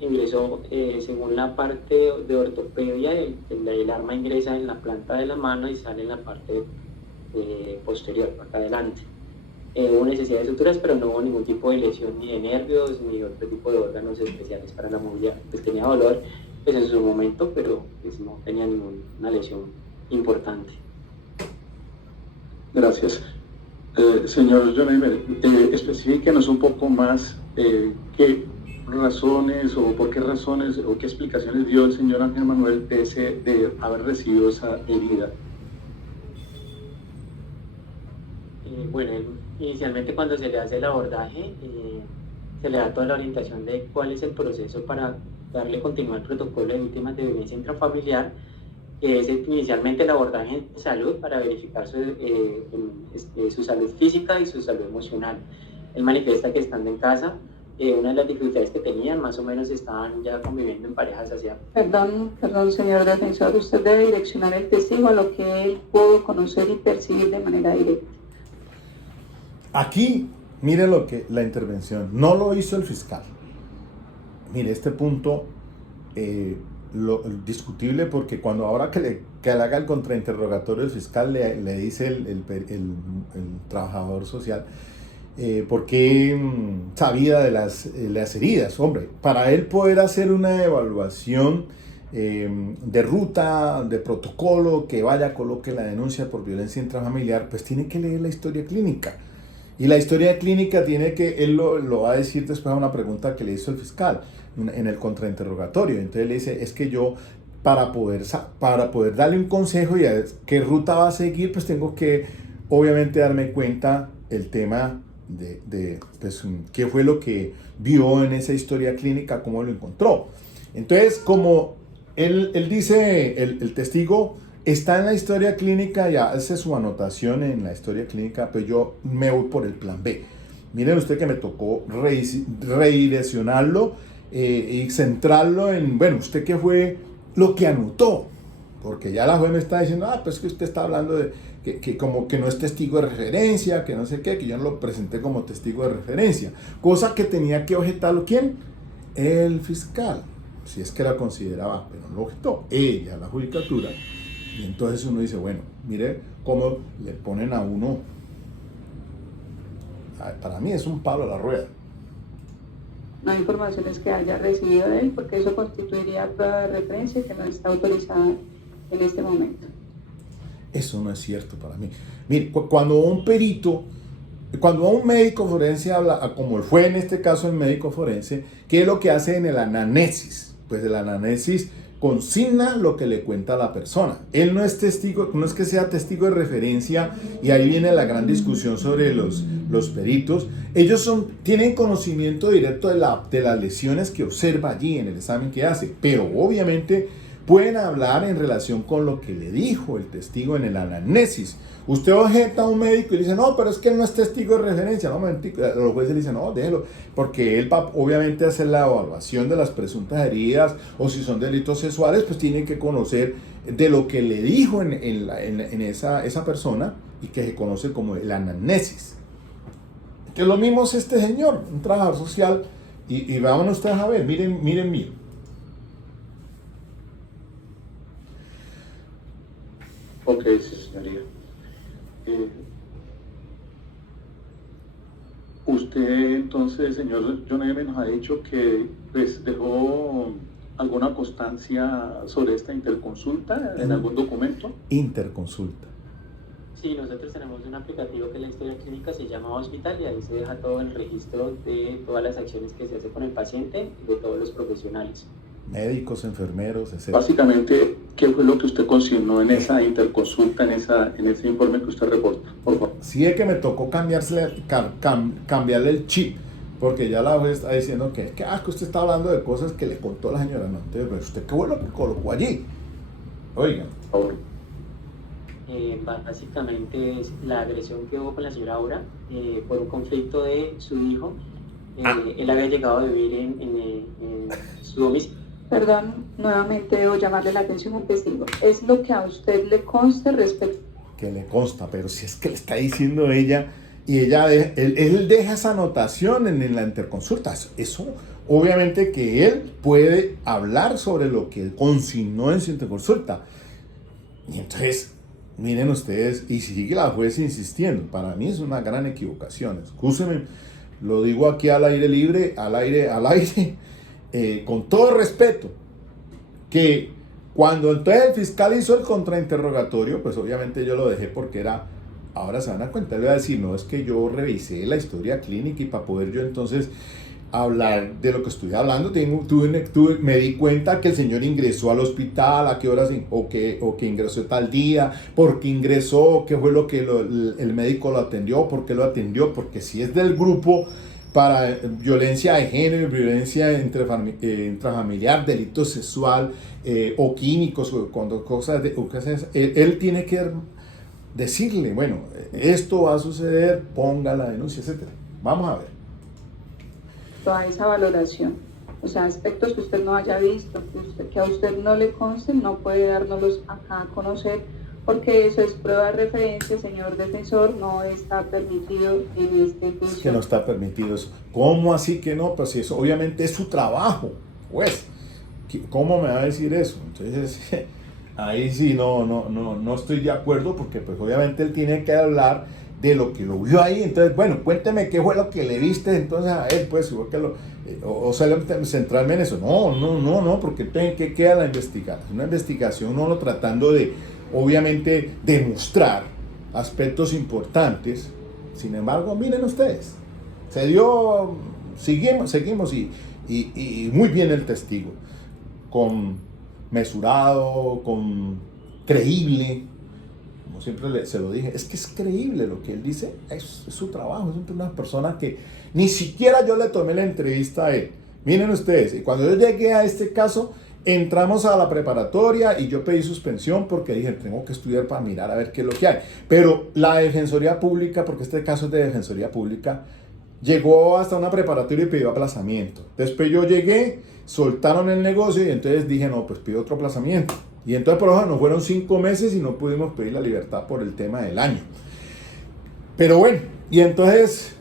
ingresó, según la parte de ortopedia, el arma ingresa en la planta de la mano y sale en la parte posterior, acá adelante. Hubo necesidad de suturas, pero no hubo ningún tipo de lesión ni de nervios ni otro tipo de órganos especiales para la movilidad. Pues tenía dolor pues, en su momento, pero pues, no tenía ninguna lesión importante. Gracias. Señor John Eimer, especifíquenos un poco más qué razones o por qué razones o qué explicaciones dio el señor Ángel Manuel de haber recibido esa herida. Bueno, inicialmente cuando se le hace el abordaje, se le da toda la orientación de cuál es el proceso para darle continuidad al protocolo de víctimas de violencia intrafamiliar, que es inicialmente el abordaje de salud para verificar su salud física y su salud emocional. Él manifiesta que estando en casa, una de las dificultades que tenían, más o menos estaban ya conviviendo en parejas hacia... Perdón, señor defensor, usted debe direccionar el testigo a lo que él pudo conocer y percibir de manera directa. Aquí, mire la intervención, no lo hizo el fiscal. Mire, este punto discutible, porque cuando ahora que le haga el contrainterrogatorio el fiscal le dice el trabajador social por qué sabía de las heridas. Hombre, para él poder hacer una evaluación de ruta, de protocolo, que vaya, coloque la denuncia por violencia intrafamiliar, pues tiene que leer la historia clínica. Y la historia clínica tiene que, él lo va a decir después a una pregunta que le hizo el fiscal en el contrainterrogatorio. Entonces le dice, es que yo para poder darle un consejo y a ver qué ruta va a seguir, pues tengo que obviamente darme cuenta el tema de pues, qué fue lo que vio en esa historia clínica, cómo lo encontró. Entonces, como él dice, el testigo está en la historia clínica, ya hace su anotación en la historia clínica, pues yo me voy por el plan B. Miren usted que me tocó redireccionarlo y centrarlo en, bueno, usted qué fue lo que anotó, porque ya la juez me está diciendo, pues que usted está hablando de que como que no es testigo de referencia, que no sé qué, que yo no lo presenté como testigo de referencia, cosa que tenía que objetarlo, ¿quién? El fiscal, si es que la consideraba, pero no lo objetó, ella, la judicatura. Y entonces uno dice, bueno, mire cómo le ponen a uno, para mí es un palo a la rueda. No hay informaciones que haya recibido de él, porque eso constituiría prueba de referencia que no está autorizada en este momento. Eso no es cierto para mí. Mire, cuando un perito, cuando un médico forense habla, como fue en este caso el médico forense, ¿qué es lo que hace en el anamnesis? Pues el anamnesis consigna lo que le cuenta a la persona. Él no es testigo, no es que sea testigo de referencia, y ahí viene la gran discusión sobre los peritos. Ellos tienen conocimiento directo de las lesiones que observa allí en el examen que hace, pero obviamente pueden hablar en relación con lo que le dijo el testigo en el anamnesis. Usted objeta a un médico y le dice, no, pero es que él no es testigo de referencia. No, los jueces le dicen, no, déjelo, porque él obviamente hace la evaluación de las presuntas heridas, o si son delitos sexuales, pues tiene que conocer de lo que le dijo en esa persona, y que se conoce como el anamnesis. Que lo mismo es este señor, un trabajador social, y vámonos ustedes a ver, miren. Ok, sí, señoría. Usted entonces, señor John M., nos ha dicho que pues, dejó alguna constancia sobre esta interconsulta en algún documento. Interconsulta. Sí, nosotros tenemos un aplicativo que en la historia clínica se llama Hospital, y ahí se deja todo el registro de todas las acciones que se hace con el paciente, de todos los profesionales. Médicos, enfermeros, etc. Básicamente, ¿qué fue lo que usted consignó en esa interconsulta, en ese informe que usted reporta? Por favor. Sí, es que me tocó cambiarle el chip, porque ya la juez está diciendo que usted está hablando de cosas que le contó la señora. No, entonces, pero usted qué fue lo que colocó allí. Oigan. Por favor. Básicamente es la agresión que hubo con la señora Aura por un conflicto de su hijo. Él había llegado a vivir en su domicilio. Perdón, nuevamente debo llamarle la atención a un testigo. ¿Es lo que a usted le consta respecto? Que le consta, pero si es que le está diciendo ella, y él deja esa anotación en la interconsulta. Eso, obviamente que él puede hablar sobre lo que él consignó en su interconsulta. Y entonces, miren ustedes, y sigue la juez insistiendo. Para mí es una gran equivocación. Excúsenme, lo digo aquí al aire libre, al aire. Con todo respeto, que cuando entonces el fiscal hizo el contrainterrogatorio, pues obviamente yo lo dejé porque ahora se van a dar cuenta, le voy a decir, no, es que yo revisé la historia clínica, y para poder yo entonces hablar de lo que estoy hablando, me di cuenta que el señor ingresó al hospital, a qué horas, o que ingresó tal día, por qué ingresó, qué fue lo que el médico lo atendió, por qué lo atendió, porque si es del grupo para violencia de género, violencia intrafamiliar, delito sexual o químicos, cuando él tiene que decirle, bueno, esto va a suceder, ponga la denuncia, etc. Vamos a ver. Toda esa valoración, o sea, aspectos que usted no haya visto, que a usted no le conste, no puede dárnoslos acá a conocer, porque eso es prueba de referencia, señor defensor, no está permitido en este juicio. Es que no está permitido eso. ¿Cómo así que no? Pues eso obviamente es su trabajo, pues. ¿Cómo me va a decir eso? Entonces, ahí sí no estoy de acuerdo, porque pues obviamente él tiene que hablar de lo que lo vio ahí. Entonces, bueno, cuénteme qué fue lo que le viste entonces a él, pues, o sea, centrarme en eso. No, porque ¿qué queda la investigación? Una investigación, uno tratando de, obviamente, demostrar aspectos importantes Sin embargo, miren ustedes, se dio, seguimos y muy bien el testigo, con mesurado, con creíble, como siempre se lo dije, es que es creíble lo que él dice, es su trabajo, es una persona que ni siquiera yo le tomé la entrevista a él. Miren ustedes, y cuando yo llegué a este caso, entramos a la preparatoria y yo pedí suspensión porque dije, tengo que estudiar para mirar a ver qué es lo que hay. Pero la Defensoría Pública, porque este caso es de Defensoría Pública, llegó hasta una preparatoria y pidió aplazamiento. Después yo llegué, soltaron el negocio y entonces dije, no, pues pido otro aplazamiento. Y entonces por eso nos fueron 5 meses y no pudimos pedir la libertad por el tema del año. Pero bueno, y entonces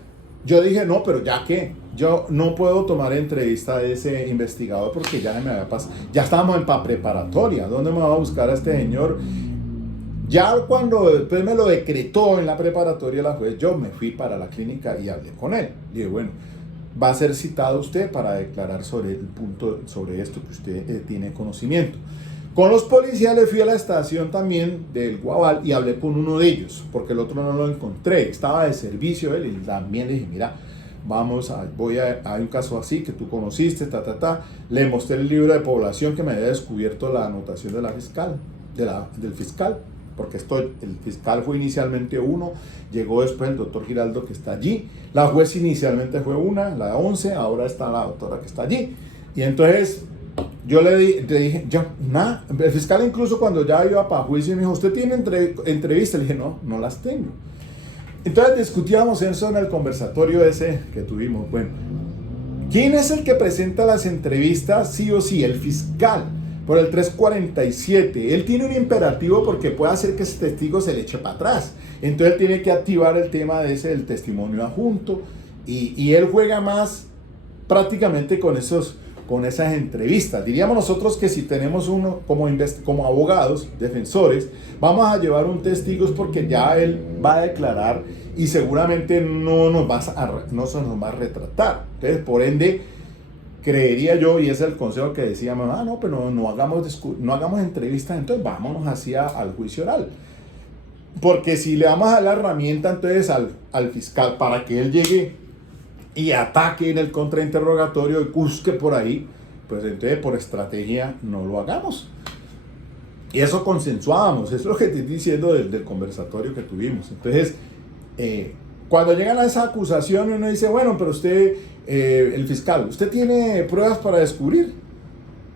yo dije, no, pero ya que yo no puedo tomar entrevista de ese investigador porque ya me había pasado, ya estábamos en preparatoria, ¿dónde me va a buscar a este señor? Ya cuando después me lo decretó en la preparatoria la juez, yo me fui para la clínica y hablé con él. Y dije, bueno, va a ser citado usted para declarar sobre el punto, sobre esto que usted tiene conocimiento. Con los policías le fui a la estación también del Guabal y hablé con uno de ellos, porque el otro no lo encontré, estaba de servicio él, y también le dije, mira, hay un caso así que tú conociste, le mostré el libro de población que me había descubierto la anotación de la fiscal, del fiscal, porque el fiscal fue inicialmente uno, llegó después el doctor Giraldo que está allí, la juez inicialmente fue una, la 11, ahora está la doctora que está allí, y entonces yo le dije, nada, el fiscal incluso cuando ya iba para juicio me dijo, ¿usted tiene entrevista? Le dije, no las tengo. Entonces discutíamos eso en el conversatorio ese que tuvimos. Bueno, ¿quién es el que presenta las entrevistas? Sí o sí, el fiscal, por el 347. Él tiene un imperativo porque puede hacer que ese testigo se le eche para atrás. Entonces él tiene que activar el tema de ese del testimonio adjunto y él juega más prácticamente con esas entrevistas. Diríamos nosotros que si tenemos uno como abogados, defensores, vamos a llevar un testigo porque ya él va a declarar y seguramente no se nos va a retratar. Entonces, por ende, creería yo, y ese es el consejo que decía mamá, no, pero no hagamos entrevistas, entonces vámonos al juicio oral. Porque si le vamos a dar la herramienta entonces al fiscal para que él llegue y ataque en el contrainterrogatorio y busque por ahí, pues entonces por estrategia no lo hagamos. Y eso consensuábamos, eso es lo que te estoy diciendo del conversatorio que tuvimos. Entonces, cuando llegan a esa acusación uno dice, bueno, pero usted, el fiscal, ¿usted tiene pruebas para descubrir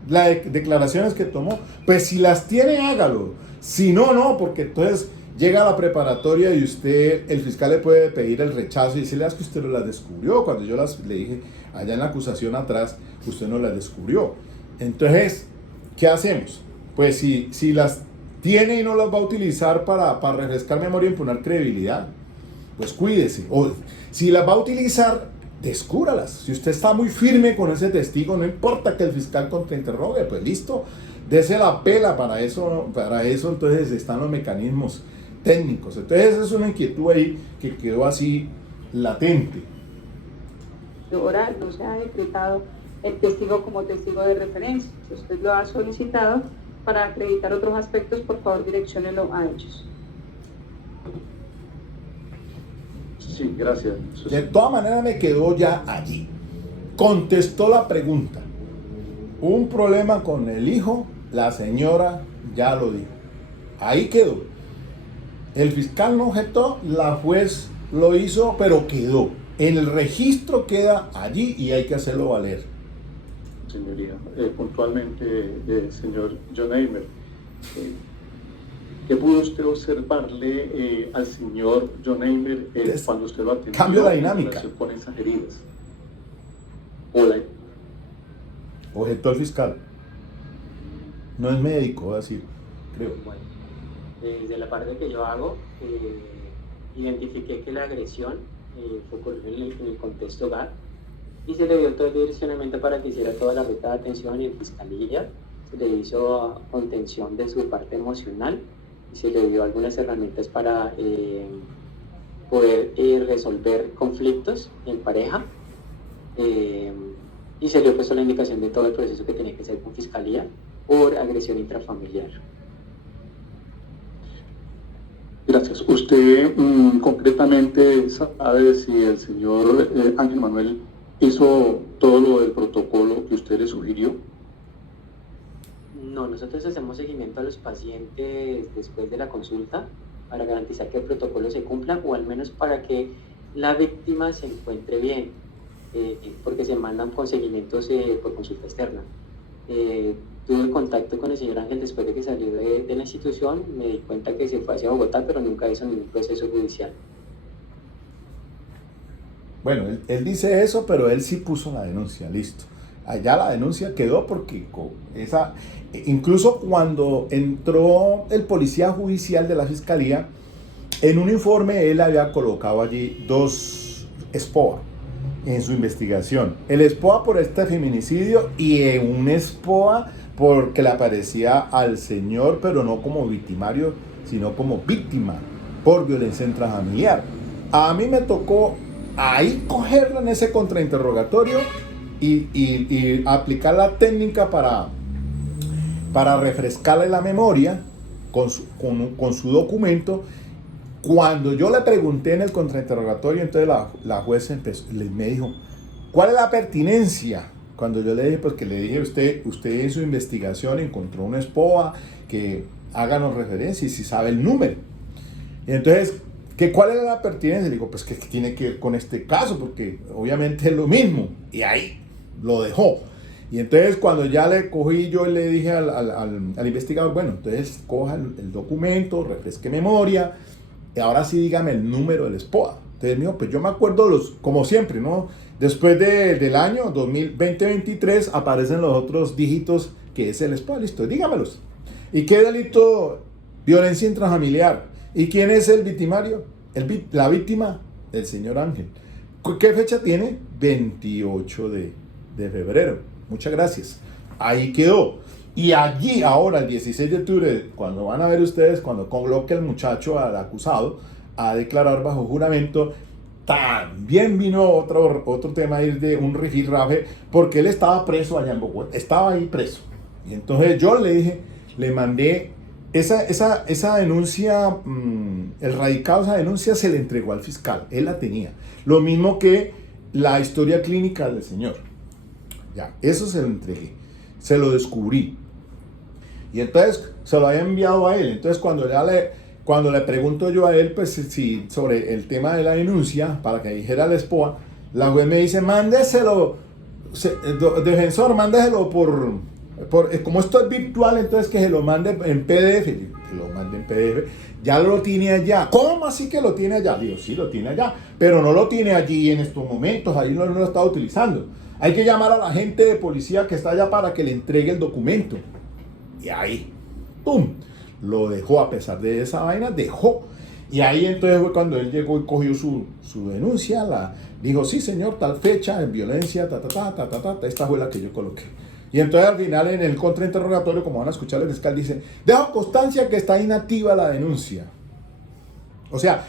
las declaraciones que tomó? Pues si las tiene, hágalo. Si no, no, porque entonces llega a la preparatoria y el fiscal le puede pedir el rechazo y decirle, es que usted no las descubrió. Cuando yo le dije allá en la acusación atrás, usted no las descubrió. Entonces, ¿qué hacemos? Pues si las tiene y no las va a utilizar para refrescar memoria y imponer credibilidad, pues cuídese. O si las va a utilizar, descúbralas. Si usted está muy firme con ese testigo, no importa que el fiscal contrainterrogue, pues listo, dese la pela. Para eso entonces están los mecanismos técnicos. Entonces esa es una inquietud ahí que quedó así latente. Oral, no se ha decretado el testigo como testigo de referencia. Si usted lo ha solicitado para acreditar otros aspectos, por favor direcciónelo a ellos. Sí, gracias. De todas maneras me quedó ya allí. Contestó la pregunta. Un problema con el hijo, la señora ya lo dijo. Ahí quedó. El fiscal no objetó, la juez lo hizo, pero quedó. En el registro queda allí y hay que hacerlo valer. Señoría, puntualmente, señor John Eimer, ¿qué pudo usted observarle al señor John Eimer cuando usted lo atendió? Cambio la dinámica. Con esas heridas. Objetó el fiscal. No es médico, así creo. Bueno, desde la parte que yo hago, identifiqué que la agresión ocurrió en el contexto hogar y se le dio todo el direccionamiento para que hiciera toda la ruta de atención y en fiscalía. Se le hizo contención de su parte emocional y se le dio algunas herramientas para poder resolver conflictos en pareja y se le dio pues la indicación de todo el proceso que tenía que hacer con fiscalía por agresión intrafamiliar. Gracias. Gracias. ¿Usted concretamente sabe si el señor Ángel Manuel hizo todo lo del protocolo que usted le sugirió? No, nosotros hacemos seguimiento a los pacientes después de la consulta para garantizar que el protocolo se cumpla o al menos para que la víctima se encuentre bien, porque se mandan con seguimientos por consulta externa. Tuve contacto con el señor Ángel después de que salió de la institución, me di cuenta que se fue hacia Bogotá, pero nunca hizo ningún proceso judicial. Bueno, él dice eso, pero él sí puso la denuncia, listo. Allá la denuncia quedó porque incluso cuando entró el policía judicial de la fiscalía, en un informe él había colocado allí 2 SPOA en su investigación. El SPOA por este feminicidio y un SPOA porque le aparecía al señor, pero no como victimario, sino como víctima por violencia intrafamiliar. A mí me tocó ahí cogerlo en ese contrainterrogatorio y aplicar la técnica para refrescarle la memoria con su documento. Cuando yo le pregunté en el contrainterrogatorio, entonces la jueza me dijo, ¿cuál es la pertinencia? Cuando yo le dije, pues que le dije, usted en su investigación encontró una SPOA, que háganos referencia y si sabe el número. Y entonces, ¿cuál era la pertinencia? Le digo, pues que tiene que ver con este caso, porque obviamente es lo mismo. Y ahí lo dejó. Y entonces cuando ya le cogí, yo le dije al investigador, bueno, entonces coja el documento, refresque memoria, y ahora sí dígame el número del SPOA. Entonces mío, pues yo me acuerdo como siempre, ¿no? Después del año 2023 aparecen los otros dígitos que es el SPOA, listo, dígamelos. ¿Y qué delito? Violencia intrafamiliar. ¿Y quién es el victimario? La víctima, el señor Ángel. ¿Qué fecha tiene? 28 de febrero. Muchas gracias. Ahí quedó. Y allí, ahora, el 16 de octubre, cuando van a ver ustedes, cuando coloque el muchacho al acusado a declarar bajo juramento, también vino otro tema ahí de un rifirrafe, porque él estaba preso allá en Bogotá. Estaba ahí preso. Y entonces yo le dije, le mandé esa denuncia, el radicado de esa denuncia se le entregó al fiscal, él la tenía. Lo mismo que la historia clínica del señor. Ya, eso se lo entregué, se lo descubrí. Y entonces se lo había enviado a él. Entonces cuando le pregunto yo a él, pues si sobre el tema de la denuncia, para que dijera el SPOA, la juez me dice, mándeselo, defensor, mándeselo como esto es virtual, entonces que se lo mande en PDF. Que lo mande en PDF. Ya lo tiene allá. ¿Cómo así que lo tiene allá? Digo, sí, lo tiene allá, pero no lo tiene allí en estos momentos, ahí no lo está utilizando. Hay que llamar a la gente de policía que está allá para que le entregue el documento. Y ahí, ¡pum!, lo dejó. A pesar de esa vaina, dejó. Y ahí entonces fue cuando él llegó y cogió su denuncia, dijo, sí señor, tal fecha, en violencia, esta fue la que yo coloqué. Y entonces al final en el contrainterrogatorio, como van a escuchar, el fiscal dice, dejo constancia que está inactiva la denuncia. O sea,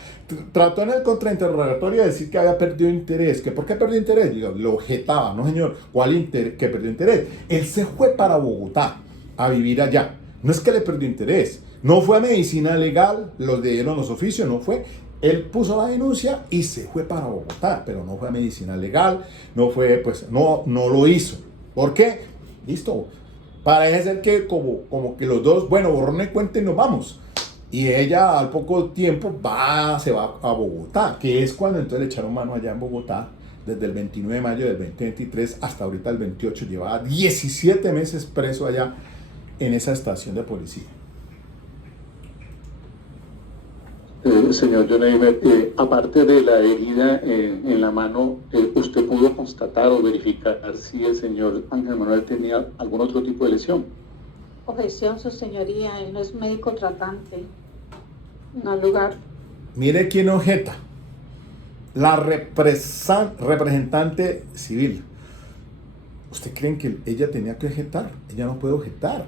trató en el contrainterrogatorio de decir que había perdido interés. ¿Que por qué perdió interés? Digo, lo objetaba, no señor, ¿cuál interés? ¿Que perdió interés? Él se fue para Bogotá a vivir allá. No es que le perdió interés, no fue a medicina legal, los dieron los oficios, no fue. Él puso la denuncia y se fue para Bogotá, pero no fue a medicina legal, no fue, pues, no lo hizo. ¿Por qué? Listo. Parece ser que como que los dos, bueno, borrón y cuenta y nos vamos. Y ella al poco tiempo se va a Bogotá, que es cuando entonces le echaron mano allá en Bogotá, desde el 29 de mayo del 2023 hasta ahorita el 28, llevaba 17 meses preso allá en esa estación de policía. Señor John Eimer, aparte de la herida en la mano, ¿usted pudo constatar o verificar si el señor Ángel Manuel tenía algún otro tipo de lesión? Objeción, su señoría, él no es médico tratante. No lugar. Mire quién objeta. La representante civil. ¿Usted creen que ella tenía que objetar? Ella no puede objetar.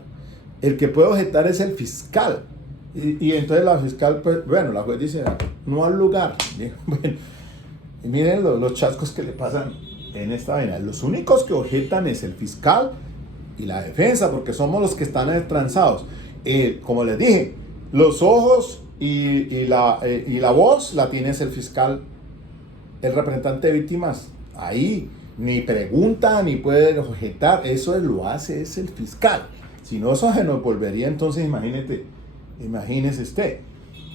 El que puede objetar es el fiscal. Y entonces la fiscal, pues, bueno, la juez dice, no al lugar. Bueno, y miren los chascos que le pasan en esta vaina. Los únicos que objetan es el fiscal y la defensa, porque somos los que están transados. Como les dije, los ojos y la voz la tiene el fiscal, el representante de víctimas. Ahí ni pregunta ni puede objetar, eso lo hace es el fiscal. Si no, eso se nos volvería, entonces imagínese usted.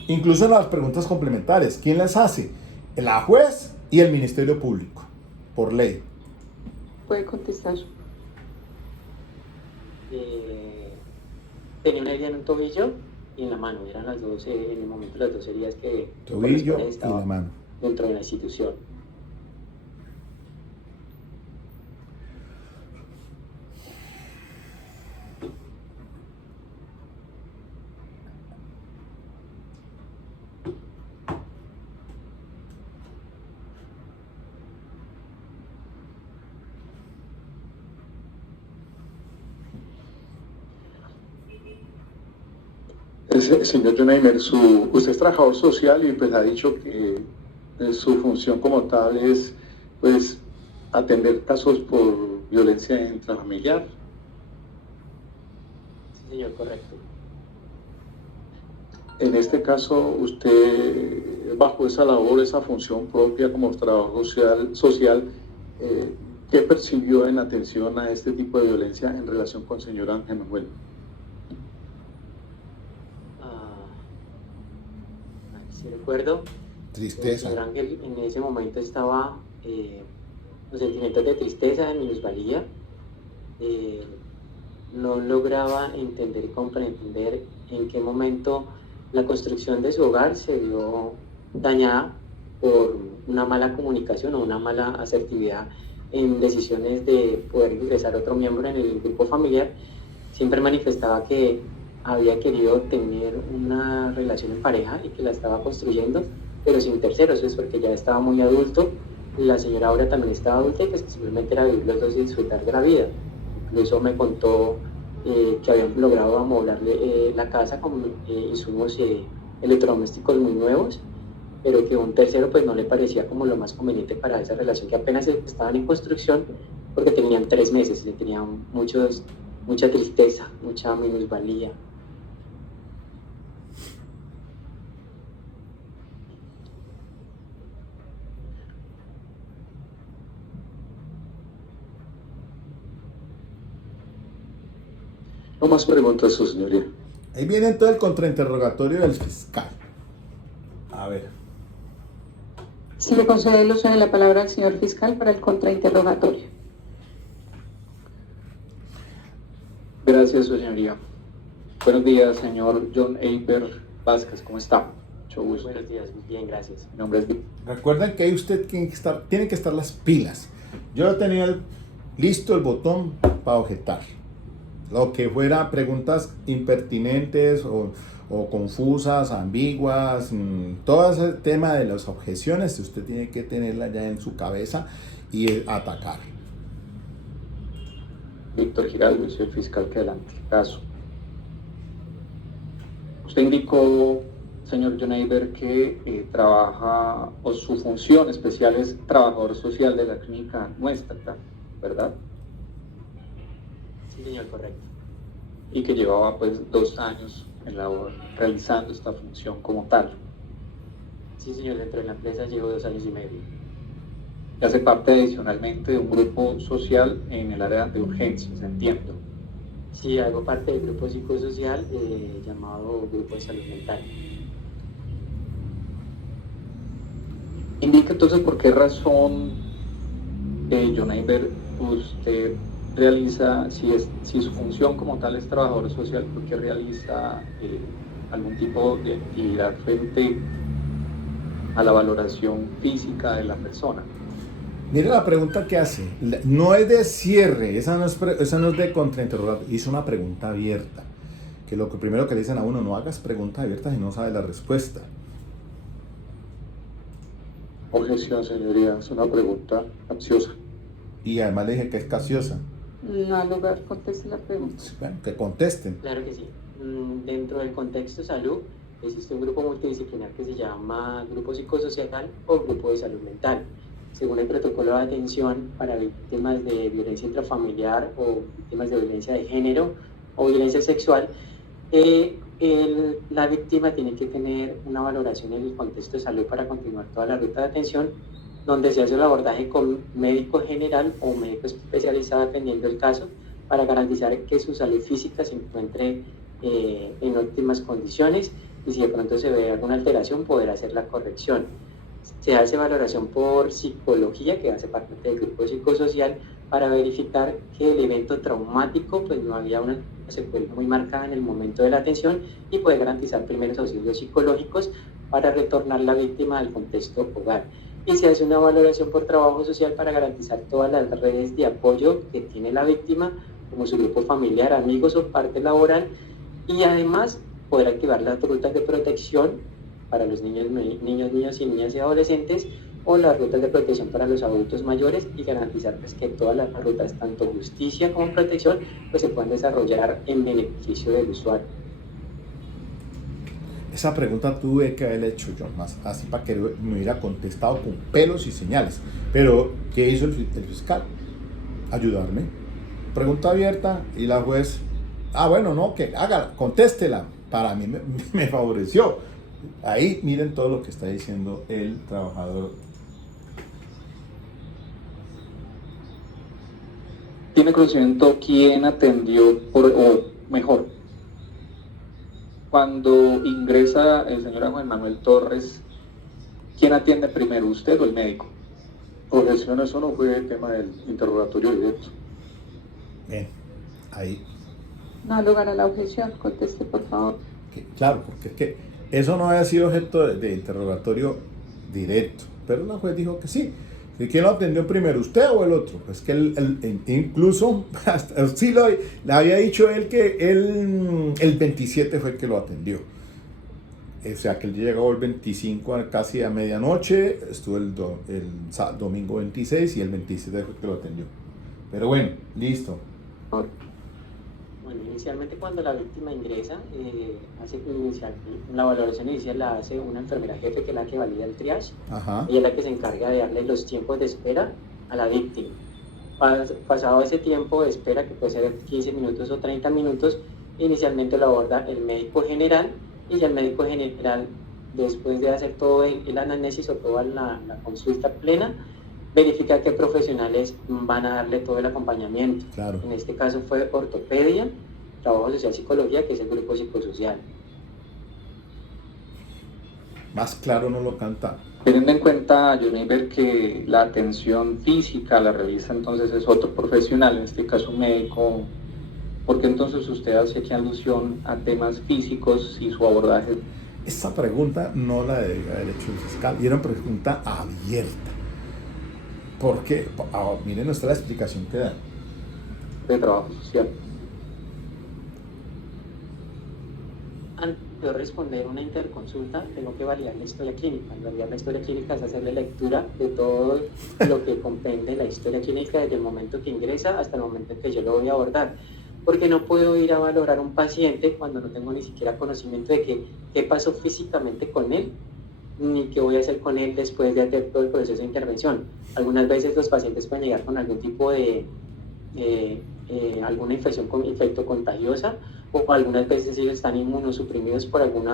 Incluso en las preguntas complementarias, ¿quién las hace? La juez y el Ministerio Público, por ley. Puede contestar. Tenía una herida en un tobillo y en la mano. Eran las dos, en el momento las dos heridas que Tobillo y estaban la mano. dentro de la institución. Señor Joneimer, usted es trabajador social y pues ha dicho que su función como tal es pues atender casos por violencia intrafamiliar. Sí, señor, correcto. En este caso, usted bajo esa labor, esa función propia como trabajador social, ¿qué percibió en atención a este tipo de violencia en relación con el señor Ángel Manuel? Si recuerdo, Tristeza. el señor Ángel en ese momento estaba los sentimientos de tristeza, de minusvalía, no lograba entender y comprender en qué momento la construcción de su hogar se vio dañada por una mala comunicación o una mala asertividad en decisiones de poder ingresar otro miembro en el grupo familiar. Siempre manifestaba que había querido tener una relación en pareja y que la estaba construyendo, pero sin terceros, es porque ya estaba muy adulto, la señora ahora también estaba adulta y pues simplemente era vivir los dos y disfrutar de la vida. Incluso me contó que habían logrado amoblarle la casa con insumos electrodomésticos muy nuevos, pero que un tercero pues no le parecía como lo más conveniente para esa relación, que apenas estaban en construcción porque tenían 3 meses, le tenían mucha tristeza, mucha minusvalía. No más preguntas, su señoría. Ahí viene todo el contrainterrogatorio del fiscal. A ver. Si le concede el uso de la palabra al señor fiscal para el contrainterrogatorio. Gracias, su señoría. Buenos días, señor John Eiber Vázquez. ¿Cómo está? Mucho gusto. Buenos días, bien, gracias. Mi nombre es Recuerden que ahí usted tiene que estar las pilas. Yo tenía listo el botón para objetar. Lo que fuera preguntas impertinentes o confusas, ambiguas, todo ese tema de las objeciones, usted tiene que tenerla ya en su cabeza y atacar. Víctor Giraldo, soy el fiscal que adelante el caso. Usted indicó, señor John Eiber, que trabaja, o su función especial es trabajador social de la clínica nuestra, ¿verdad? Sí, señor, correcto. Y que llevaba pues 2 años realizando esta función como tal. Sí, señor, dentro de la empresa llevo 2 años y medio. Y hace parte adicionalmente de un grupo social en el área de urgencias, entiendo. Sí, hago parte del grupo psicosocial llamado Grupo de Salud Mental. Indica entonces por qué razón, John Eiber, usted realiza, si su función como tal es trabajador social, ¿por qué realiza algún tipo de actividad frente a la valoración física de la persona? Mire la pregunta que hace. No es de cierre, esa no es de contrainterrogatorio, hizo una pregunta abierta. Que lo que primero que le dicen a uno, no hagas preguntas abiertas y no sabe la respuesta. Objeción, señoría, es una pregunta capciosa. Y además le dije que es capciosa. No al lugar, conteste la pregunta. Bueno, que contesten. Claro que sí. Dentro del contexto salud existe un grupo multidisciplinar que se llama Grupo Psicosocial o Grupo de Salud Mental. Según el protocolo de atención para víctimas de violencia intrafamiliar o víctimas de violencia de género o violencia sexual, la víctima tiene que tener una valoración en el contexto de salud para continuar toda la ruta de atención, donde se hace el abordaje con médico general o médico especializado dependiendo del caso, para garantizar que su salud física se encuentre en óptimas condiciones, y si de pronto se ve alguna alteración, poder hacer la corrección. Se hace valoración por psicología, que hace parte del grupo psicosocial, para verificar que el evento traumático pues no había una secuela muy marcada en el momento de la atención, y poder garantizar primeros auxilios psicológicos para retornar la víctima al contexto hogar. Y se hace una valoración por trabajo social para garantizar todas las redes de apoyo que tiene la víctima, como su grupo familiar, amigos o parte laboral, y además poder activar las rutas de protección para los niños y niñas y adolescentes, o las rutas de protección para los adultos mayores, y garantizar pues, que todas las rutas, tanto justicia como protección, pues se puedan desarrollar en beneficio del usuario. Esa pregunta tuve que haberle hecho yo más, así para que me hubiera contestado con pelos y señales. Pero, ¿qué hizo el fiscal? Ayudarme. Pregunta abierta, y la juez, bueno, no, que hágala, contéstela. Para mí me favoreció. Ahí miren todo lo que está diciendo el trabajador. ¿Tiene conocimiento quién atendió, o mejor, cuando ingresa el señor Juan Manuel Torres, quién atiende primero, usted o el médico? Objeción, eso no fue tema del interrogatorio directo. Bien, ahí. No lugar a la objeción, conteste por favor. Claro, porque es que eso no había sido objeto de interrogatorio directo, pero la juez dijo que sí. ¿Y quién lo atendió primero, usted o el otro? Pues que incluso, sí le había dicho él que el 27 fue el que lo atendió. O sea, que él llegó el 25 casi a medianoche, estuvo el domingo 26 y el 27 fue el que lo atendió. Pero bueno, listo. Bueno, inicialmente cuando la víctima ingresa, la valoración inicial la hace una enfermera jefe, que es la que valida el triage. Ajá. Ella es la que se encarga de darle los tiempos de espera a la víctima. Pasado ese tiempo de espera, que puede ser 15 minutos o 30 minutos, inicialmente lo aborda el médico general, y ya el médico general, después de hacer todo el análisis o toda la consulta plena, verifica qué profesionales van a darle todo el acompañamiento. Claro. En este caso fue ortopedia, trabajo social, psicología, que es el grupo psicosocial. Más claro no lo canta. Teniendo en cuenta, Johnnyber, que la atención física la realiza entonces es otro profesional, en este caso un médico, ¿por qué entonces usted hace aquí alusión a temas físicos y su abordaje? Esta pregunta no la debe haber hecho el fiscal, y era una pregunta abierta. Porque, miren nuestra la explicación que da. De trabajo social. Antes de responder una interconsulta, tengo que validar la historia clínica. Al validar la historia clínica es hacerle lectura de todo lo que comprende la historia clínica desde el momento que ingresa hasta el momento en que yo lo voy a abordar. Porque no puedo ir a valorar un paciente cuando no tengo ni siquiera conocimiento de qué pasó físicamente con él, ni qué voy a hacer con él después de hacer todo el proceso de intervención. Algunas veces los pacientes pueden llegar con algún tipo de alguna infección infectocontagiosa, o algunas veces ellos están inmunosuprimidos por algún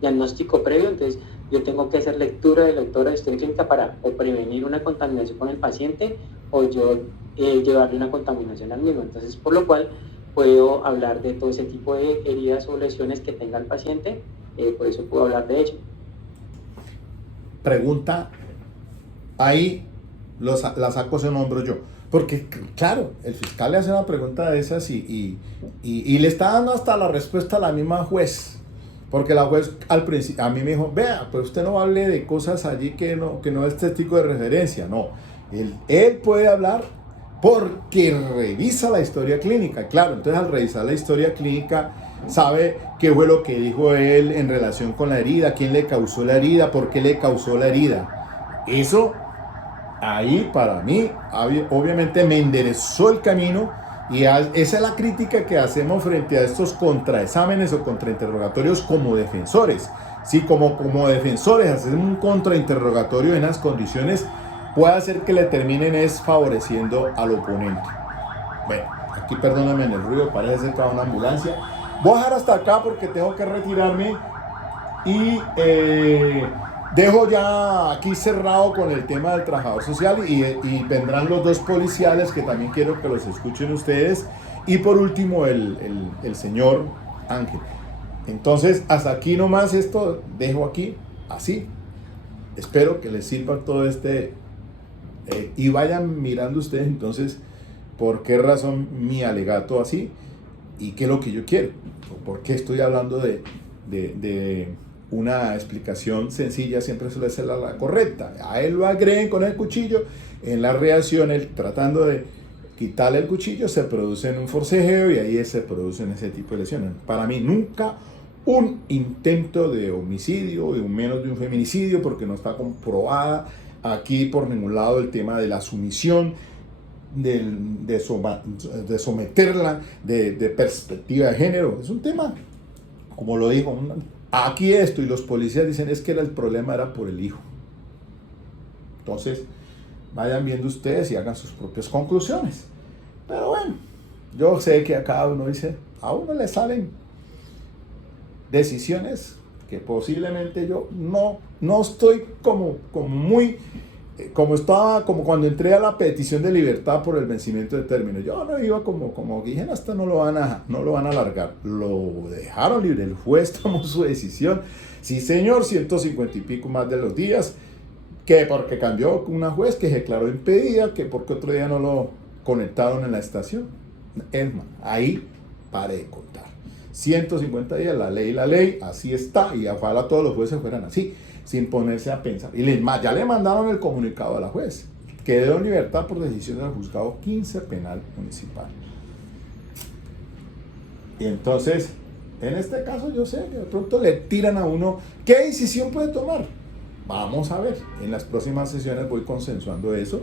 diagnóstico previo. Entonces yo tengo que hacer lectura de historia clínica para o prevenir una contaminación con el paciente, o yo llevarle una contaminación al mismo. Entonces, por lo cual puedo hablar de todo ese tipo de heridas o lesiones que tenga el paciente, por eso puedo hablar de ello. Pregunta, ahí la saco en hombro yo. Porque, claro, el fiscal le hace una pregunta de esas y le está dando hasta la respuesta a la misma juez. Porque la juez al principio a mí me dijo, vea, pero usted no hable de cosas allí que no es testigo de referencia. No, él puede hablar porque revisa la historia clínica. Claro, entonces al revisar la historia clínica sabe qué fue lo que dijo él en relación con la herida, quién le causó la herida, por qué le causó la herida. Eso ahí para mí obviamente me enderezó el camino, y esa es la crítica que hacemos frente a estos contraexámenes o contrainterrogatorios como defensores. Si como defensores hacen un contrainterrogatorio en las condiciones, puede hacer que le terminen favoreciendo al oponente. Bueno, aquí perdóname en el ruido, parece cerca de una ambulancia. Voy a dejar hasta acá porque tengo que retirarme y dejo ya aquí cerrado con el tema del trabajador social y vendrán los dos policiales que también quiero que los escuchen ustedes y por último el señor Ángel. Entonces hasta aquí nomás esto dejo aquí así. Espero que les sirva todo y vayan mirando ustedes entonces por qué razón mi alegato así y qué es lo que yo quiero, por qué estoy hablando de una explicación sencilla, siempre suele ser la correcta. A él lo agreden con el cuchillo, en la reacción, él tratando de quitarle el cuchillo, se produce un forcejeo y ahí se producen ese tipo de lesiones. Para mí nunca un intento de homicidio, y menos de un feminicidio, porque no está comprobada aquí por ningún lado el tema de la sumisión, de someterla, de perspectiva de género. Es un tema, como lo digo, aquí esto, y los policías dicen es que el problema era por el hijo. Entonces, vayan viendo ustedes y hagan sus propias conclusiones. Pero bueno, yo sé que a cada uno dice, a uno le salen decisiones que posiblemente yo no estoy como muy, como estaba, como cuando entré a la petición de libertad por el vencimiento de término. Yo no iba como dije, hasta no lo van a alargar. Lo dejaron libre, el juez tomó su decisión. Sí, señor, 150 y pico más de los días, que porque cambió una juez que se declaró impedida, que porque otro día no lo conectaron en la estación. Es más, ahí paré de contar. 150 días, la ley, así está, y ojalá todos los jueces fueran así, sin ponerse a pensar. Y ya le mandaron el comunicado a la juez, quedó en libertad por decisión del juzgado 15 penal municipal. Y entonces, en este caso yo sé que de pronto le tiran a uno, ¿qué decisión puede tomar? Vamos a ver, en las próximas sesiones voy consensuando eso.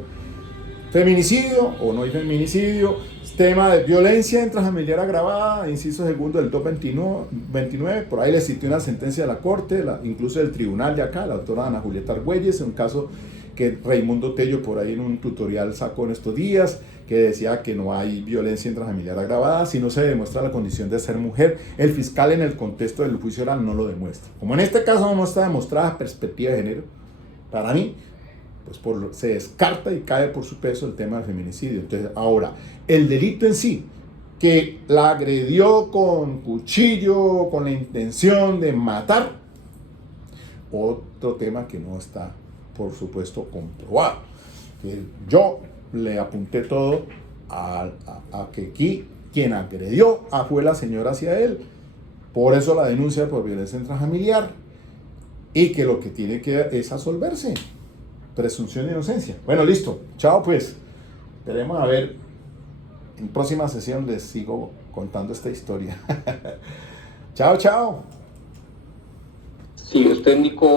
Feminicidio o no hay feminicidio, tema de violencia intrafamiliar agravada, inciso segundo del 229, por ahí le cité una sentencia de la corte, incluso del tribunal de acá, la doctora Ana Julieta Argüelles, un caso que Raimundo Tello por ahí en un tutorial sacó en estos días, que decía que no hay violencia intrafamiliar agravada si no se demuestra la condición de ser mujer. El fiscal en el contexto del juicio oral no lo demuestra. Como en este caso no está demostrada perspectiva de género, para mí, pues se descarta y cae por su peso el tema del feminicidio. Entonces, ahora, el delito en sí, que la agredió con cuchillo, con la intención de matar, otro tema que no está, por supuesto, comprobado. Yo le apunté todo a que aquí quien agredió fue la señora hacia él, por eso la denuncia por violencia intrafamiliar, y que lo que tiene que es absolverse. Presunción de inocencia. Bueno, listo. Chao, pues. Esperemos a ver. En próxima sesión les sigo contando esta historia. Chao, chao. Sí, usted indicó